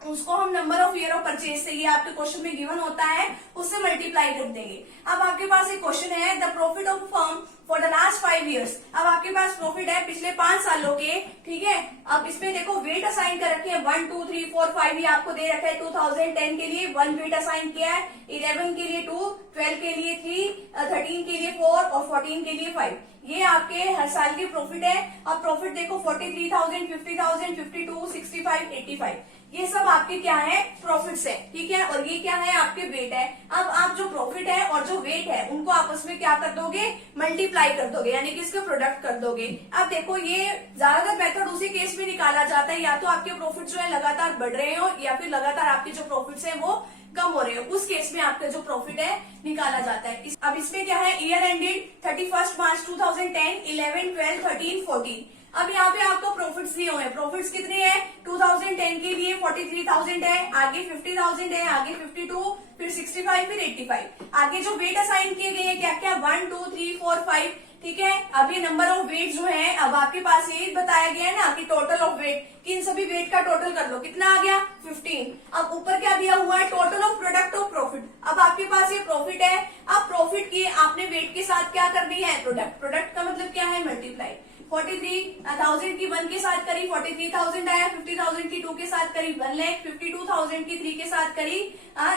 उसको हम number of year of purchase से, ये आपके क्वेश्चन में गिवन होता है, उससे मल्टीप्लाई कर देंगे। अब आपके पास एक क्वेश्चन है, the profit of firm for the last 5 years। अब आपके पास प्रॉफिट है पिछले 5 सालों के, ठीक है। अब इसमें देखो वेट असाइन कर रखे हैं 1 2 3 4 5, ये आपको दे रखा है। 2010 के लिए 1 वेट असाइन किया है, 11 के लिए 2, 12 के लिए 3, 13 के लिए 4 और 14 के लिए 5। ये आपके हर साल की प्रॉफिट है। अब प्रॉफिट देखो 43,000, 50,000, 52, 65, 85, ये सब आपके क्या है, प्रॉफिट्स है, ठीक है। और ये क्या है, आपके वेट है। अब आप जो प्रॉफिट है और जो वेट है उनको आपस में क्या कर दोगे, मल्टीप्लाई कर दोगे, यानी कि इसके प्रोडक्ट कर दोगे। अब देखो ये ज्यादातर मेथड उसी केस में निकाला जाता है, या तो आपके प्रॉफिट जो है लगातार बढ़ रहे हो, या फिर लगातार आपके जो प्रॉफिट्स है वो कम हो रहे हो, उस केस में आपका जो प्रॉफिट है निकाला जाता है। अब इसमें क्या है, ईयर एंडेड 31 मार्च 2010, 11, 12, 13, 14। अब यहाँ पे आपको प्रॉफिट्स दिए हुए हैं। प्रॉफिट्स कितने हैं, 2010 के लिए 43,000 है, आगे 50,000 है, आगे 52, फिर 65, फिर 85। आगे जो वेट असाइन किए गए हैं क्या क्या, 1 2 3 4 5, ठीक है। अब ये नंबर ऑफ वेट जो है, अब आपके पास ये बताया गया है ना कि टोटल ऑफ वेट, कि इन सभी वेट का टोटल कर लो, कितना आ गया 15। अब ऊपर क्या दिया हुआ है, total of product of profit. अब आपके पास ये प्रॉफिट है। अब प्रॉफिट की आपने वेट के साथ क्या करनी है, प्रोडक्ट। प्रोडक्ट का मतलब क्या है, मल्टीप्लाई। 43,000 की 1 के साथ करी, 43,000 आया। 50,000 की 2 के साथ करी, 1 लाख। 52,000 की 3 के साथ करी,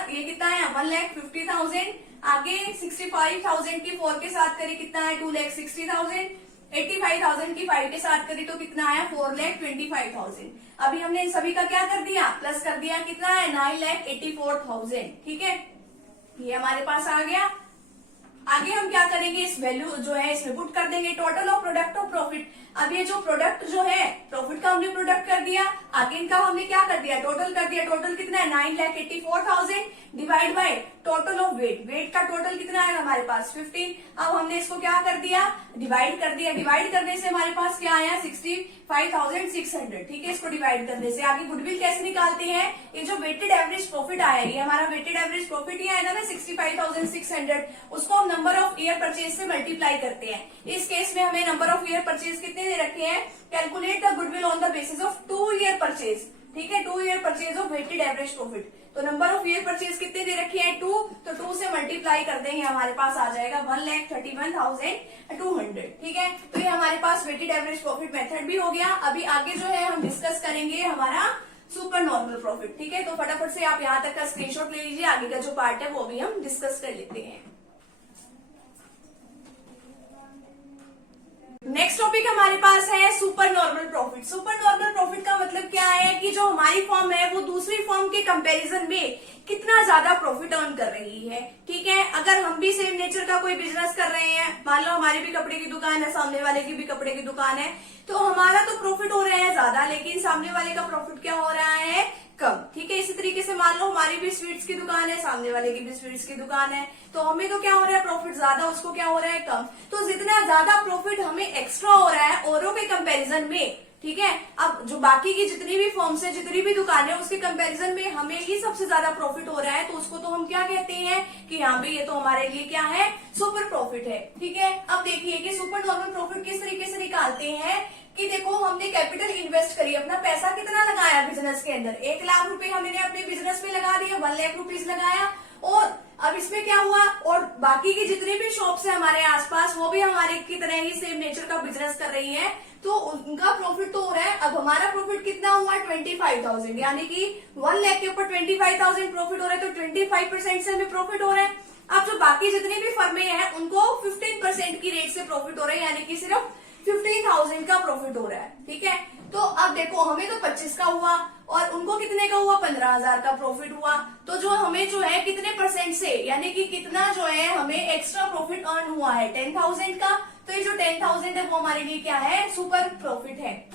ये कितना है, 1,50,000। आगे 65,000 की 4 के साथ करी, कितना है, 2,60,000। 85,000 की 5 के साथ करी तो कितना आया, 4,25,000। अभी हमने इन सभी का क्या कर दिया, प्लस कर दिया, कितना है, 9,84,000, ठीक है। ये हमारे पास आ गया। आगे हम क्या करेंगे, इस वैल्यू जो है इसमें पुट कर देंगे, total of product of profit. अब ये जो प्रोडक्ट जो है, प्रॉफिट का हमने प्रोडक्ट कर दिया, आगे इनका हमने क्या कर दिया, टोटल कर दिया। टोटल कितना है, 9,84,000 divide by total of weight. Weight का टोटल कितना है हमारे पास, 15। अब हमने इसको क्या कर दिया, डिवाइड कर दिया। डिवाइड करने से हमारे पास क्या आया, 65,600, ठीक है। इसको डिवाइड करने से आगे गुडविल कैसे निकालते हैं, ये जो वेटेड एवरेज प्रॉफिट आया, ये हमारा वेटेड एवरेज प्रॉफिट ही आया ना 65,600, उसको हम नंबर ऑफ ईयर परचेज से मल्टीप्लाई करते हैं। इस केस में हमें नंबर ऑफ ईयर परचेज कितने दे रखे हैं, calculate the goodwill on the basis of 2 year purchase, ठीक है। 2 year purchase of weighted average profit. तो नंबर ऑफ ईयर परचेज कितने दे रखे हैं, 2, तो 2 से मल्टीप्लाई कर देंगे, हमारे पास आ जाएगा 1,31,200, ठीक है। तो ये हमारे पास वेटेड एवरेज प्रॉफिट मेथड भी हो गया। अभी आगे जो है हम डिस्कस करेंगे हमारा सुपर नॉर्मल प्रॉफिट, ठीक है। तो फटाफट से आप यहाँ तक का स्क्रीनशॉट ले लीजिए, आगे का जो पार्ट है वो भी हम डिस्कस कर लेते हैं। नेक्स्ट टॉपिक हमारे पास है super normal profit. Super normal profit का मतलब क्या है कि जो हमारी फर्म है वो दूसरी फर्म के कंपैरिजन में कितना ज्यादा प्रॉफिट अर्न कर रही है, ठीक है। अगर हम भी सेम नेचर का कोई बिजनेस कर रहे हैं, मान लो हमारी भी कपड़े की दुकान है, सामने वाले की भी कपड़े की दुकान है, तो हमारा तो प्रॉफिट हो रहा है ज्यादा, लेकिन सामने वाले का प्रॉफिट क्या हो रहा है, कम, ठीक है। इसी तरीके से मान लो हमारी भी स्वीट्स की दुकान है, सामने वाले की भी स्वीट्स की दुकान है, तो हमें तो क्या हो रहा है, प्रॉफिट ज्यादा, उसको क्या हो रहा है, कम। तो जितना ज्यादा प्रॉफिट हमें एक्स्ट्रा हो रहा है औरों के कंपैरिजन में, ठीक है। अब जो बाकी की जितनी भी फर्म्स है, जितनी भी दुकान है, उसके कंपैरिजन में हमें ही सबसे ज्यादा प्रॉफिट हो रहा है, तो उसको तो हम क्या कहते हैं कि हाँ भाई ये तो हमारे लिए क्या है, सुपर प्रॉफिट है, ठीक है। अब देखिए कि सुपर नॉर्मल प्रॉफिट किस तरीके से निकालते हैं कि देखो हमने कैपिटल इन्वेस्ट करी, अपना पैसा कितना लगाया बिजनेस के अंदर, 1 लाख रुपए हमने अपने बिजनेस में लगा दिया, 1 लाख रुपीज लगाया, और अब इसमें क्या हुआ, और बाकी की जितनी भी शॉप्स है हमारे आसपास वो भी हमारे की तरह ही सेम नेचर का बिजनेस कर रही है, तो उनका प्रॉफिट तो हो रहा है। अब हमारा प्रॉफिट कितना हुआ, 25,000, यानी कि 1 लाख के ऊपर 25,000 प्रॉफिट हो रहा है, तो 25% से हमें प्रॉफिट हो रहा है। अब जो बाकी जितनी भी फर्में हैं उनको 15% की रेट से प्रॉफिट हो रहा है, यानी कि सिर्फ 15,000 का प्रॉफिट हो रहा है, ठीक है। तो अब देखो हमें तो 25 का हुआ और उनको कितने का हुआ, 15,000 का प्रॉफिट हुआ। तो जो हमें जो है कितने परसेंट से, यानी कि कितना जो है हमें एक्स्ट्रा प्रॉफिट अर्न हुआ है, 10,000 का। तो ये जो 10,000 है वो हमारे लिए क्या है, सुपर प्रॉफिट है,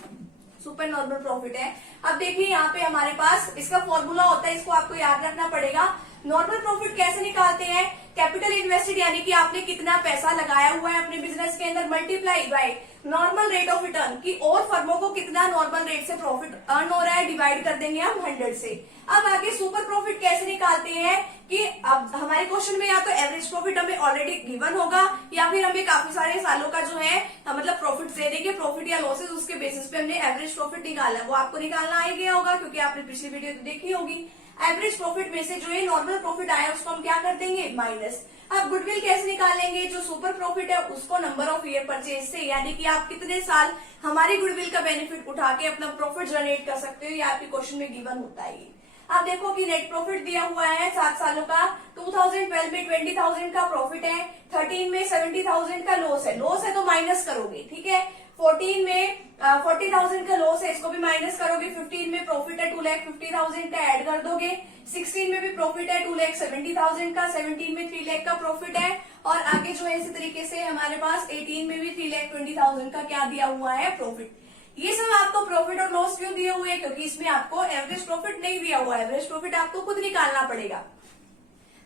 सुपर नॉर्मल प्रॉफिट है। अब देखिए यहाँ पे हमारे पास इसका फॉर्मूला होता है, इसको आपको याद रखना पड़ेगा। नॉर्मल प्रॉफिट कैसे निकालते हैं, कैपिटल इन्वेस्टेड, यानी कि आपने कितना पैसा लगाया हुआ है अपने बिजनेस के अंदर, multiply by normal rate of return की और फर्मों को कितना नॉर्मल रेट से प्रॉफिट अर्न हो रहा है डिवाइड कर देंगे हम 100 से। अब आगे सुपर प्रॉफिट कैसे निकालते हैं कि अब हमारे क्वेश्चन में या तो एवरेज प्रॉफिट हमें ऑलरेडी गिवन होगा या फिर हमें काफी सारे सालों का जो है मतलब प्रॉफिट दे देंगे, प्रॉफिट या लॉसेज, उसके बेसिस पे हमने एवरेज प्रॉफिट निकाला, वो आपको निकालना आ गया होगा क्योंकि आपने पिछली वीडियो तो देखी होगी। एवरेज प्रॉफिट में से जो है नॉर्मल प्रॉफिट आया उसको हम क्या कर देंगे माइनस। अब गुडविल कैसे निकालेंगे, जो सुपर प्रॉफिट है उसको नंबर ऑफ ईयर परचेज से, यानी कि आप कितने साल हमारी गुडविल का बेनिफिट उठा के अपना प्रॉफिट जनरेट कर सकते हो, ये आपके क्वेश्चन में गिवन होता है। अब देखो कि नेट प्रॉफिट दिया हुआ है 7 सालों का, 2012 में 20,000 का प्रॉफिट है, 13 में 70,000 का लॉस है तो माइनस करोगे, ठीक है। 14 में 40,000 का लॉस है, इसको भी माइनस करोगे। 15 में प्रॉफिट है 2,50,000 का, ऐड कर दोगे। 16 में भी प्रॉफिट है 2,70,000 का, 17 में 3 लाख का प्रॉफिट है, और आगे जो है इसी तरीके से हमारे पास 18 में भी 3,20,000 का क्या दिया हुआ है प्रॉफिट। ये सब आपको प्रॉफिट और लॉस क्यों दिए हुए हैं, क्योंकि इसमें आपको एवरेज प्रॉफिट नहीं दिया हुआ है, एवरेज प्रॉफिट आपको खुद निकालना पड़ेगा।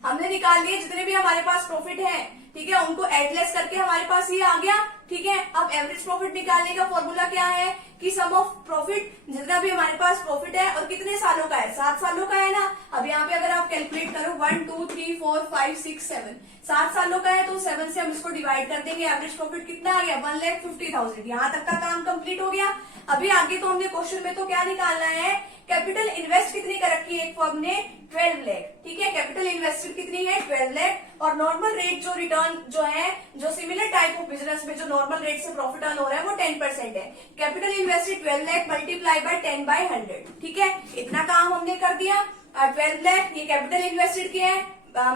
हमने निकाल लिए जितने भी हमारे पास प्रॉफिट है, ठीक है, उनको एडलेस करके हमारे पास ये आ गया, ठीक है। अब एवरेज प्रॉफिट निकालने का फॉर्मूला क्या है कि सम ऑफ प्रॉफिट, जितना भी हमारे पास प्रॉफिट है और कितने सालों का है, 7 सालों का है ना। अब यहाँ पे अगर आप कैलकुलेट करो 1 2 3 4 5 6 7, 7 सालों का है तो 7 से हम इसको डिवाइड कर देंगे। एवरेज प्रॉफिट कितना आ गया 1,50,000। यहाँ तक का काम कंप्लीट हो गया। अभी आगे तो हमने क्वेश्चन में तो क्या निकालना है, कैपिटल इन्वेस्ट कितनी कर रखी है एक फर्म ने 12 लाख, ठीक है। कैपिटल इन्वेस्टेड कितनी है 12 लाख, और नॉर्मल रेट जो रिटर्न जो है, जो सिमिलर टाइप ऑफ बिजनेस में जो नॉर्मल रेट से प्रॉफिट अर्न हो रहा है वो 10% है। Capital invested 12 lakh multiply by 10/100, ठीक है। इतना काम हमने कर दिया। 12 लाख ये कैपिटल इन्वेस्टेड के है,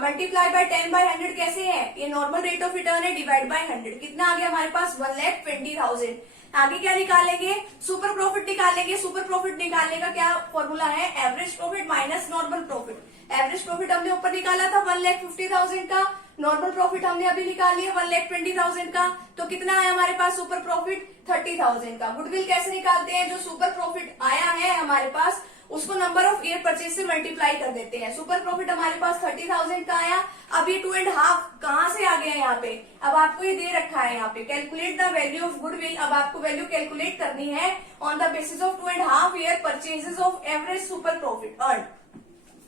मल्टीप्लाई बाय 10/100 कैसे है, ये नॉर्मल रेट ऑफ रिटर्न है, डिवाइड बाय 100, कितना आ गया हमारे पास 1,20,000। आगे क्या निकालेंगे, सुपर प्रॉफिट निकालेंगे। सुपर प्रॉफिट निकालने का क्या फॉर्मूला है, average profit minus normal profit. Average profit हमने ऊपर निकाला था 1,50,000 का, नॉर्मल प्रॉफिट हमने अभी निकाल लिया 1,20,000 का, तो कितना है हमारे पास सुपर प्रॉफिट 30,000 का। गुडविल कैसे निकालते हैं, जो सुपर प्रॉफिट आया है हमारे पास उसको नंबर ऑफ ईयर परचेज से मल्टीप्लाई कर देते हैं। सुपर प्रॉफिट हमारे पास 30,000 का आया, अब ये 2.5 कहाँ से आ गया यहाँ पे, अब आपको ये दे रखा है यहाँ पे calculate the value of goodwill. अब आपको वैल्यू कैलकुलेट करनी है on the basis of 2.5 year purchases of average super profit earn,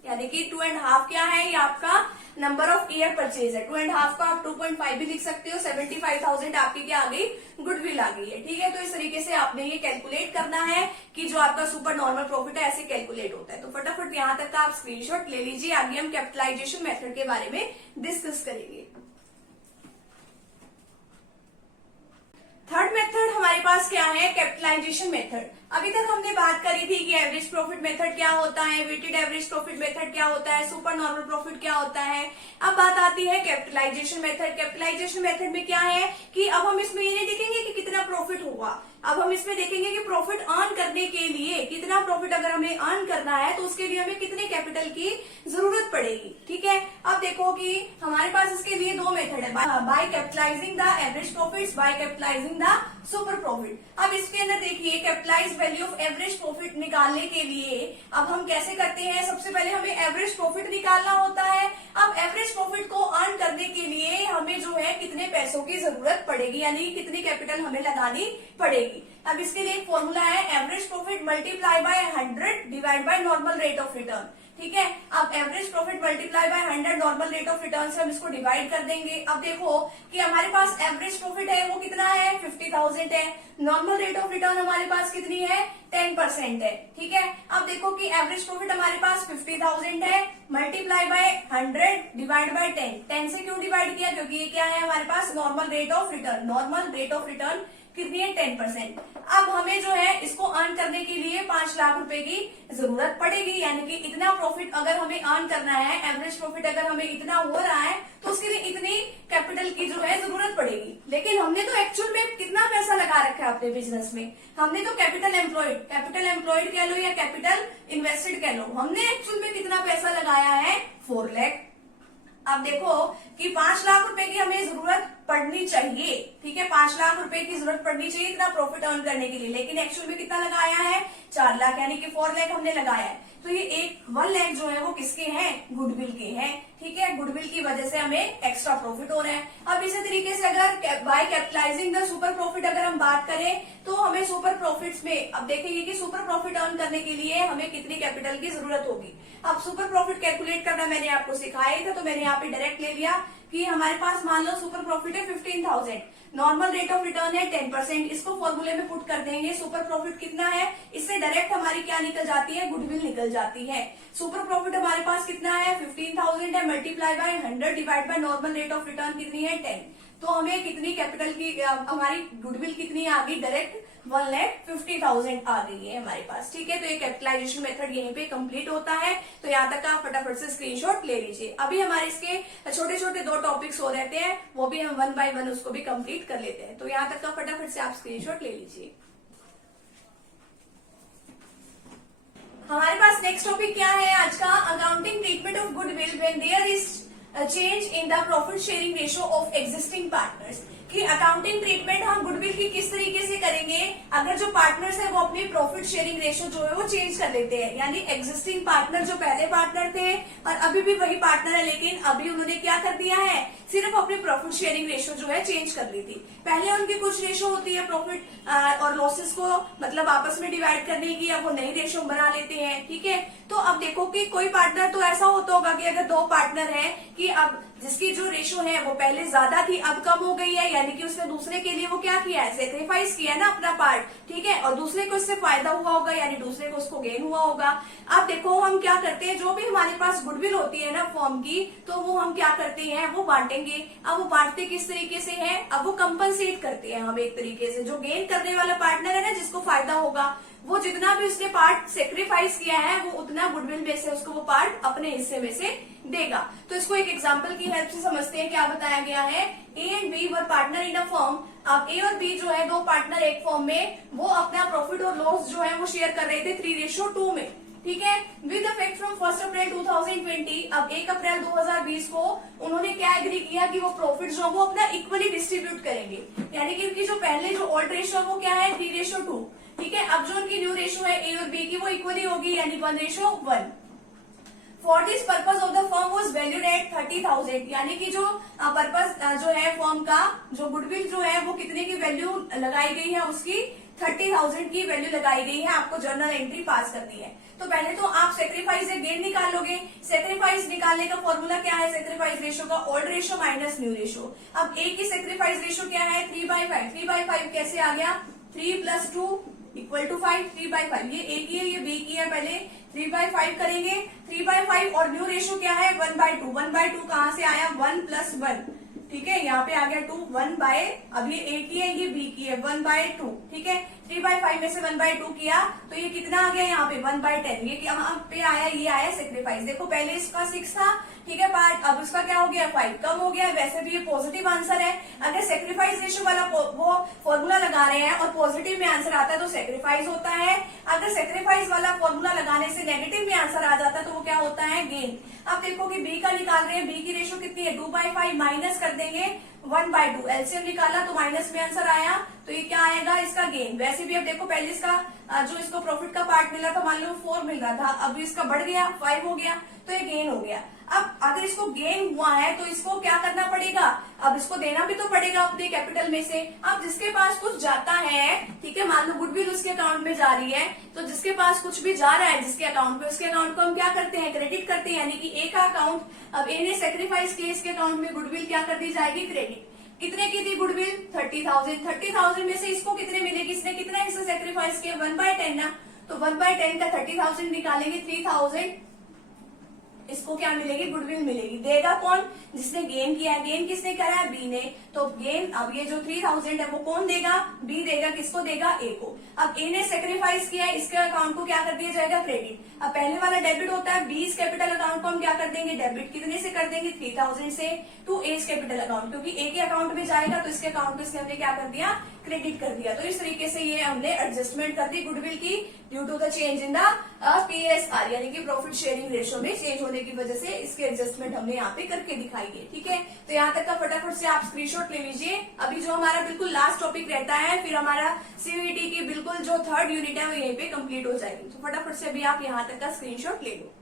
यानी कि 2.5 क्या है, ये आपका नंबर ऑफ ईयर परचेज है। 2.5 को आप 2.5 भी लिख सकते हो। 75,000 आपकी क्या आ गई, गुडविल आ गई है, ठीक है। तो इस तरीके से आपने ये कैलकुलेट करना है कि जो आपका सुपर नॉर्मल प्रॉफिट है ऐसे कैलकुलेट होता है। तो फटाफट यहाँ तक का आप स्क्रीनशॉट ले लीजिए, आगे हम कैपिटलाइजेशन मेथड के बारे में डिस्कस करेंगे। थर्ड मेथड हमारे पास क्या है, कैपिटलाइजेशन मेथड। अभी तक हमने बात करी थी कि एवरेज प्रॉफिट मेथड क्या होता है, वेटेड एवरेज प्रॉफिट मेथड क्या होता है, सुपर नॉर्मल प्रॉफिट क्या होता है। अब बात आती है कैपिटलाइजेशन मेथड। कैपिटलाइजेशन मेथड में क्या है कि अब हम इसमें ये नहीं देखेंगे कि कितना प्रॉफिट हुआ, अब हम इसमें देखेंगे कि प्रॉफिट अर्न करने के लिए कितना प्रॉफिट अगर हमें अर्न करना है तो उसके लिए हमें कितने कैपिटल की जरूरत पड़ेगी, ठीक है। अब देखो कि हमारे पास इसके लिए 2 मेथड है, by capitalising the average profit, by capitalising the super profit. अब इसके अंदर देखिए capitalise value of average profit निकालने के लिए अब हम कैसे करते हैं, सबसे पहले हमें एवरेज प्रॉफिट निकालना होता है। अब एवरेज प्रॉफिट को अर्न करने के लिए हमें जो है कितने पैसों की जरूरत पड़ेगी, यानी कितनी कैपिटल हमें लगानी पड़ेगी। अब इसके लिए एक फॉर्मूला है, average profit multiply by 100 divide by normal rate of return, ठीक है। अब average profit multiply by 100 normal rate of return से हम इसको डिवाइड कर देंगे। अब देखो कि हमारे पास एवरेज प्रॉफिट है वो कितना है 50,000 है, नॉर्मल रेट ऑफ रिटर्न हमारे पास कितनी है 10% है, ठीक है। अब देखो कि एवरेज प्रॉफिट हमारे पास 50,000 है, मल्टीप्लाई बाय 100 डिवाइड बाय 10 से क्यों डिवाइड किया, क्योंकि ये क्या है हमारे पास normal rate of return, normal rate of return कितनी है 10%। अब हमें जो है इसको अर्न करने के लिए 5 लाख रुपए की जरूरत पड़ेगी, यानी कि इतना प्रॉफिट अगर हमें अर्न करना है, एवरेज प्रॉफिट अगर हमें इतना हो रहा है तो उसके लिए इतनी कैपिटल की जो है जरूरत पड़ेगी। लेकिन हमने तो एक्चुअल में कितना पैसा लगा रखा है अपने बिजनेस में, हमने तो कैपिटल एम्प्लॉयड कह लो या कैपिटल इन्वेस्टेड कह लो, हमने एक्चुअल में कितना पैसा लगाया है 4 लाख। अब देखो कि 5 लाख रुपए की हमें जरूरत पड़नी चाहिए, ठीक है, 5 लाख रुपए की जरूरत पड़नी चाहिए इतना प्रॉफिट अर्न करने के लिए, लेकिन एक्चुअल में कितना लगाया है, 4 लाख, यानी कि 4 लाख हमने लगाया है। तो ये 1 लाख जो है वो किसके हैं, गुडविल के हैं, ठीक है, गुडविल की वजह से हमें एक्स्ट्रा प्रॉफिट हो रहा है। अब इसी तरीके से अगर by capitalising the super profit अगर हम बात करें तो हमें सुपर प्रॉफिट्स में अब देखेंगे कि सुपर प्रॉफिट अर्न करने के लिए हमें कितनी कैपिटल की जरूरत होगी। अब सुपर प्रॉफिट कैलकुलेट करना मैंने आपको सिखाया था, तो मैंने यहाँ पे डायरेक्ट ले लिया कि हमारे पास मान लो सुपर प्रॉफिट है 15,000, नॉर्मल रेट ऑफ रिटर्न है 10%, इसको फॉर्मूले में पुट कर देंगे। सुपर प्रॉफिट कितना है, इससे डायरेक्ट हमारी क्या निकल जाती है, गुडविल निकल जाती है। सुपर प्रॉफिट हमारे पास कितना है, 15,000 है, multiply by 100 divide by normal rate of return कितनी है, 10। तो हमें कितनी कैपिटल की हमारी गुडविल कितनी आ गई, डायरेक्ट 1,50,000 आ गई है हमारे पास, ठीक है। तो ये कैपिटलाइजेशन मेथड यहीं पे कंप्लीट होता है। तो यहाँ तक आप फटाफट से स्क्रीनशॉट ले लीजिए। अभी हमारे इसके छोटे छोटे 2 टॉपिक्स हो रहते हैं, वो भी हम 1 बाय 1 उसको भी कंप्लीट कर लेते हैं। तो यहाँ तक का फटाफट से आप स्क्रीनशॉट ले लीजिए। हमारे पास नेक्स्ट टॉपिक क्या है आज का, accounting treatment of goodwill when there is change in the profit sharing ratio of existing partners. कि अकाउंटिंग ट्रीटमेंट हम गुडविल की किस तरीके से करेंगे अगर जो पार्टनर्स है वो अपनी प्रॉफिट शेयरिंग रेशियो जो है वो चेंज कर लेते हैं, यानी एग्जिस्टिंग पार्टनर जो पहले पार्टनर थे और अभी भी वही पार्टनर है, लेकिन अभी उन्होंने क्या कर दिया है, सिर्फ अपनी प्रॉफिट शेयरिंग रेशियो जो है चेंज कर ली थी। पहले उनकी कुछ रेशियो होती है प्रॉफिट और लॉसेस को मतलब आपस में डिवाइड करने की, अब वो नई रेशियो बना लेते हैं, ठीक है। तो अब देखो कि कोई पार्टनर तो ऐसा होता होगा कि अगर 2 पार्टनर है कि अब जिसकी जो रेशियो है वो पहले ज्यादा थी अब कम हो गई है, यानी कि उसने दूसरे के लिए वो क्या किया है, सेक्रीफाइस किया है ना अपना पार्ट, ठीक है, और दूसरे को इससे फायदा हुआ होगा, यानी दूसरे को उसको गेन हुआ होगा। अब देखो हम क्या करते हैं, जो भी हमारे पास गुडविल होती है ना फॉर्म की, तो वो हम क्या करते हैं, वो बांटेंगे। अब वो बांटते किस तरीके से है, अब वो कंपनसेट करते हैं हम एक तरीके से, जो गेन करने वाला पार्टनर है ना जिसको फायदा होगा, वो जितना भी उसने पार्ट सेक्रीफाइस किया है वो उतना गुडविल में से उसको वो पार्ट अपने हिस्से में से देगा। तो इसको एक एग्जांपल की हेल्प से समझते हैं। क्या बताया गया है, A and B were partner in a firm. अब ए और बी जो है 2 पार्टनर एक फर्म में, वो अपना प्रॉफिट और लॉस जो है वो शेयर कर रहे थे 3:2 में, ठीक है, विद इफेक्ट फ्रॉम 1 अप्रैल 2020। अब 1 अप्रैल 2020 को उन्होंने क्या एग्री किया कि वो प्रॉफिट जो वो अपना इक्वली डिस्ट्रीब्यूट करेंगे, यानी कि उनकी जो पहले जो ओल्ड रेशियो वो क्या है 3:2, ठीक है। अब जो उनकी न्यू रेशियो है ए और बी की वो इक्वली होगी, यानी 1:1। For this purpose of the firm was valued at 30,000, यानी कि जो पर्पज जो है फर्म का, जो गुडविल जो है वो कितने की वैल्यू लगाई गई है, उसकी 30,000 की वैल्यू लगाई गई है। आपको जर्नल एंट्री पास करनी है। तो पहले तो आप सेक्रीफाइस से गेन निकाल लोगे। सेक्रीफाइस निकालने का फॉर्मूला क्या है, सेक्रीफाइस रेशियो का old ratio minus new ratio. अब ए की सेक्रीफाइस रेशियो क्या है 3/5। 3/5 कैसे आ गया, 3 + 2 = 5। 3/5 ये ए की है, ये बी की है, पहले 3/5 करेंगे। 3/5 और न्यू रेशियो क्या है 1/2। 1/2 कहां से आया, 1 + 1, ठीक है, यहाँ पे आ गया 2। 1/, अब ये ए की है, ये बी की है, 1/2, ठीक है। 3/5 में से 1/2 किया तो ये कितना आ गया यहाँ पे 1/10। ये यहाँ पे आया, ये आया सेक्रीफाइस। देखो पहले इसका 6 था, ठीक है पार्ट, अब उसका क्या हो गया 5, कम हो गया। वैसे भी ये पॉजिटिव आंसर है। अगर सेक्रीफाइस रेशियो वाला वो फॉर्मूला लगा रहे हैं और पॉजिटिव में आंसर आता है तो सेक्रीफाइस होता है। अगर सेक्रीफाइस वाला फॉर्मूला लगाने से नेगेटिव में आंसर आ जाता है तो वो क्या होता है, गेन। अब देखो कि बी का निकाल रहे हैं, बी की रेशियो कितनी है 2/5, माइनस कर देंगे 1/2। एलसीएम निकाला तो माइनस में आंसर आया, तो ये क्या आएगा, इसका गेन। वैसे भी अब देखो पहले इसका जो इसको प्रॉफिट का पार्ट मिला था, मान लो 4 मिल रहा था, अब इसका बढ़ गया 5 हो गया, तो ये गेन हो गया। अब अगर इसको गेन हुआ है तो इसको क्या करना पड़ेगा, अब इसको देना भी तो पड़ेगा अपने कैपिटल में से। अब जिसके पास कुछ जाता है, ठीक है, मान लो गुडविल उसके अकाउंट में जा रही है, तो जिसके पास कुछ भी जा रहा है जिसके अकाउंट में, उसके अकाउंट को हम क्या करते हैं, क्रेडिट करते हैं। यानी कि ए का अकाउंट, अब ए ने सेक्रीफाइस किया, इसके अकाउंट में गुडविल क्या कर दी जाएगी, क्रेडिट। कितने की थी गुडविल 30,000। 30,000 में से इसको कितने मिलेगी, इसने कितना हिस्सा सेक्रीफाइस किया 1/10 ना, तो 1/10 का 30,000 निकालेंगे, 3,000 इसको क्या मिलेगी, गुडविल मिलेगी। देगा कौन, जिसने गेन किया है। गेन किसने करा है, बी ने, तो गेन अब ये जो 3,000 है वो कौन देगा, बी देगा। किसको देगा, ए को। अब ए ने सेक्रीफाइस किया है, इसके अकाउंट को क्या कर दिया जाएगा, क्रेडिट। अब पहले वाला डेबिट होता है, बीस कैपिटल अकाउंट को हम क्या कर देंगे, डेबिट। कितने से कर देंगे, 3,000 से टू एज कैपिटल अकाउंट, क्योंकि ए के अकाउंट में जाएगा तो इसके अकाउंट में इसने हमने क्या कर दिया, क्रेडिट कर दिया। तो इस तरीके से ये हमने एडजस्टमेंट कर दी गुडविल की due to the change in the PSR यानी कि प्रॉफिट शेयरिंग रेशियो में चेंज होने की वजह से इसके एडजस्टमेंट हमने यहाँ पे करके दिखाई है। ठीक है, तो यहाँ तक का फटाफट से आप स्क्रीनशॉट ले लीजिए। अभी जो हमारा बिल्कुल लास्ट टॉपिक रहता है, फिर हमारा सीयूईटी की बिल्कुल जो थर्ड यूनिट है वो यहीं पे कंप्लीट हो जाएगी। तो फटाफट से अभी आप यहाँ तक का स्क्रीनशॉट ले लो।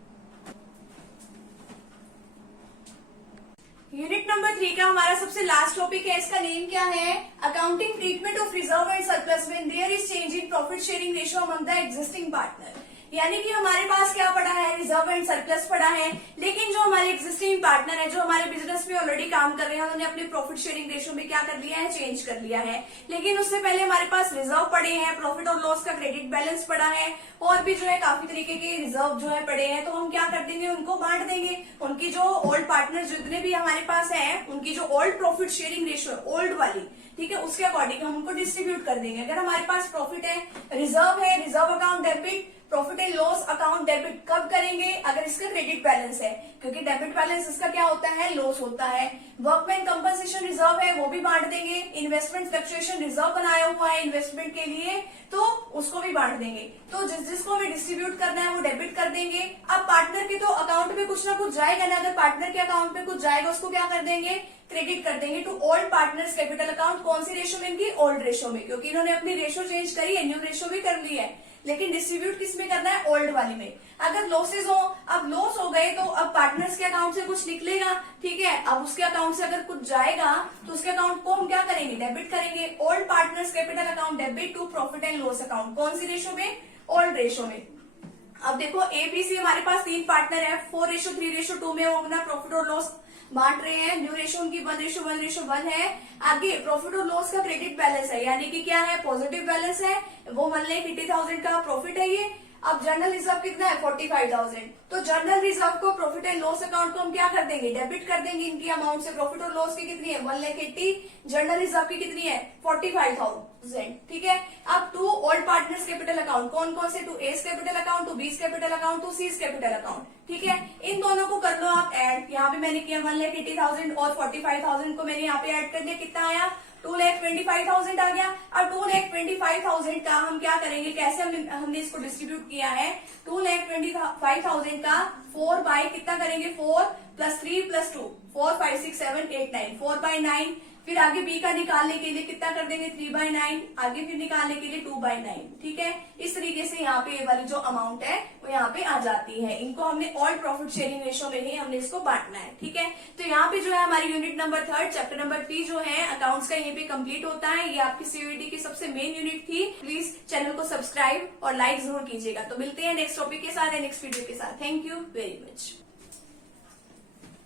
यूनिट नंबर 3 का हमारा सबसे लास्ट टॉपिक है, इसका नेम क्या है? Accounting treatment of reserve and surplus when there is change in profit sharing ratio among the existing partner. यानी कि हमारे पास क्या पड़ा है? रिजर्व एंड सरप्लस पड़ा है, लेकिन जो हमारे एग्जिस्टिंग पार्टनर है, जो हमारे बिजनेस में ऑलरेडी काम कर रहे हैं, उन्होंने अपने प्रॉफिट शेयरिंग रेशियो में क्या कर लिया है? चेंज कर लिया है। लेकिन उससे पहले हमारे पास रिजर्व पड़े हैं, प्रॉफिट और लॉस का क्रेडिट बैलेंस पड़ा है, और भी जो है काफी तरीके के रिजर्व जो है पड़े हैं। तो हम क्या कर देंगे? उनको बांट देंगे। उनकी जो ओल्ड पार्टनर जितने भी हमारे पास है, उनकी जो ओल्ड प्रॉफिट शेयरिंग रेशियो है, ओल्ड वाली, ठीक है, उसके अकॉर्डिंग हम उनको डिस्ट्रीब्यूट कर देंगे। अगर हमारे पास प्रॉफिट है, reserve account debit, profit and loss account debit कब करेंगे? अगर इसका क्रेडिट बैलेंस है, क्योंकि डेबिट बैलेंस इसका क्या होता है? लॉस होता है। वर्कमैन कंपनसेशन रिजर्व है, वो भी बांट देंगे। इन्वेस्टमेंट फ्लक्चुएशन रिजर्व बनाया हुआ है इन्वेस्टमेंट के लिए, तो उसको भी बांट देंगे। तो जिसको हमें डिस्ट्रीब्यूट करना है वो डेबिट कर देंगे। अब पार्टनर के तो अकाउंट में कुछ ना कुछ जाएगा ना, अगर पार्टनर के अकाउंट में कुछ जाएगा उसको क्या कर देंगे? क्रेडिट कर देंगे to old partners capital account. कौन सी रेशियो में? इनकी ओल्ड रेशियो में, क्योंकि इन्होंने अपनी रेशियो चेंज करी है, न्यू रेशियो भी कर ली है, लेकिन डिस्ट्रीब्यूट किस में करना है? ओल्ड वाली में। अगर लॉसेज हो, अब लॉस हो गए तो अब पार्टनर्स के अकाउंट से कुछ निकलेगा, ठीक है, अब उसके अकाउंट से अगर कुछ जाएगा तो उसके अकाउंट को हम क्या करेंगे? डेबिट करेंगे। Old partners capital account debit to profit and loss account. कौन सी रेशियो में? ओल्ड रेशियो में। अब देखो ABC हमारे पास 3 पार्टनर है, 4:3:2 में वो अपना प्रॉफिट और लॉस बांट रहे हैं। न्यू रेशियो उनकी 1:1:1 है। आगे प्रॉफिट और लॉस का क्रेडिट बैलेंस है, यानी कि क्या है? पॉजिटिव बैलेंस है। वो 1,80,000 का प्रॉफिट है ये। अब जर्नल रिजर्व कितना है? 45,000। तो जर्नल रिजर्व को प्रॉफिट एंड लॉस अकाउंट को हम क्या कर देंगे? डेबिट कर देंगे इनकी अमाउंट से। प्रॉफिट और लॉस की कितनी है? 1,80,000। जर्नल रिजर्व की कितनी है? 45,000। ठीक है। अब to old partners capital account कौन कौन से? To S capital account, to B's capital account, to C's capital account. ठीक है, इन दोनों को कर लो आप ऐड। यहाँ पे मैंने किया 1,80,000 और 45,000 को मैंने यहाँ पे ऐड कर दिया। कितना आया? 2,25,000 आ गया। अब 2,25,000 का हम क्या करेंगे? कैसे हमने इसको डिस्ट्रीब्यूट किया है? 2,25,000 का 4 बाई कितना करेंगे? 4 + 3 + 2, 4, 5, 6, 7, 8, 9, 4/9। फिर आगे बी का निकालने के लिए कितना कर देंगे? 3/9। आगे फिर निकालने के लिए 2/9। ठीक है, इस तरीके से यहाँ पे ये वाली जो अमाउंट है वो यहाँ पे आ जाती है। इनको हमने ऑल प्रॉफिट शेयरिंग रेशियो में ही हमने इसको बांटना है। ठीक है, तो यहाँ पे जो है हमारी यूनिट नंबर 3 चैप्टर नंबर 3 जो है अकाउंट्स का यहीं पे कंप्लीट होता है। ये आपकी सीयूईटी की सबसे मेन यूनिट थी। प्लीज चैनल को सब्सक्राइब और लाइक जरूर कीजिएगा। तो मिलते हैं नेक्स्ट टॉपिक के साथ, नेक्स्ट वीडियो के साथ। Thank you very much.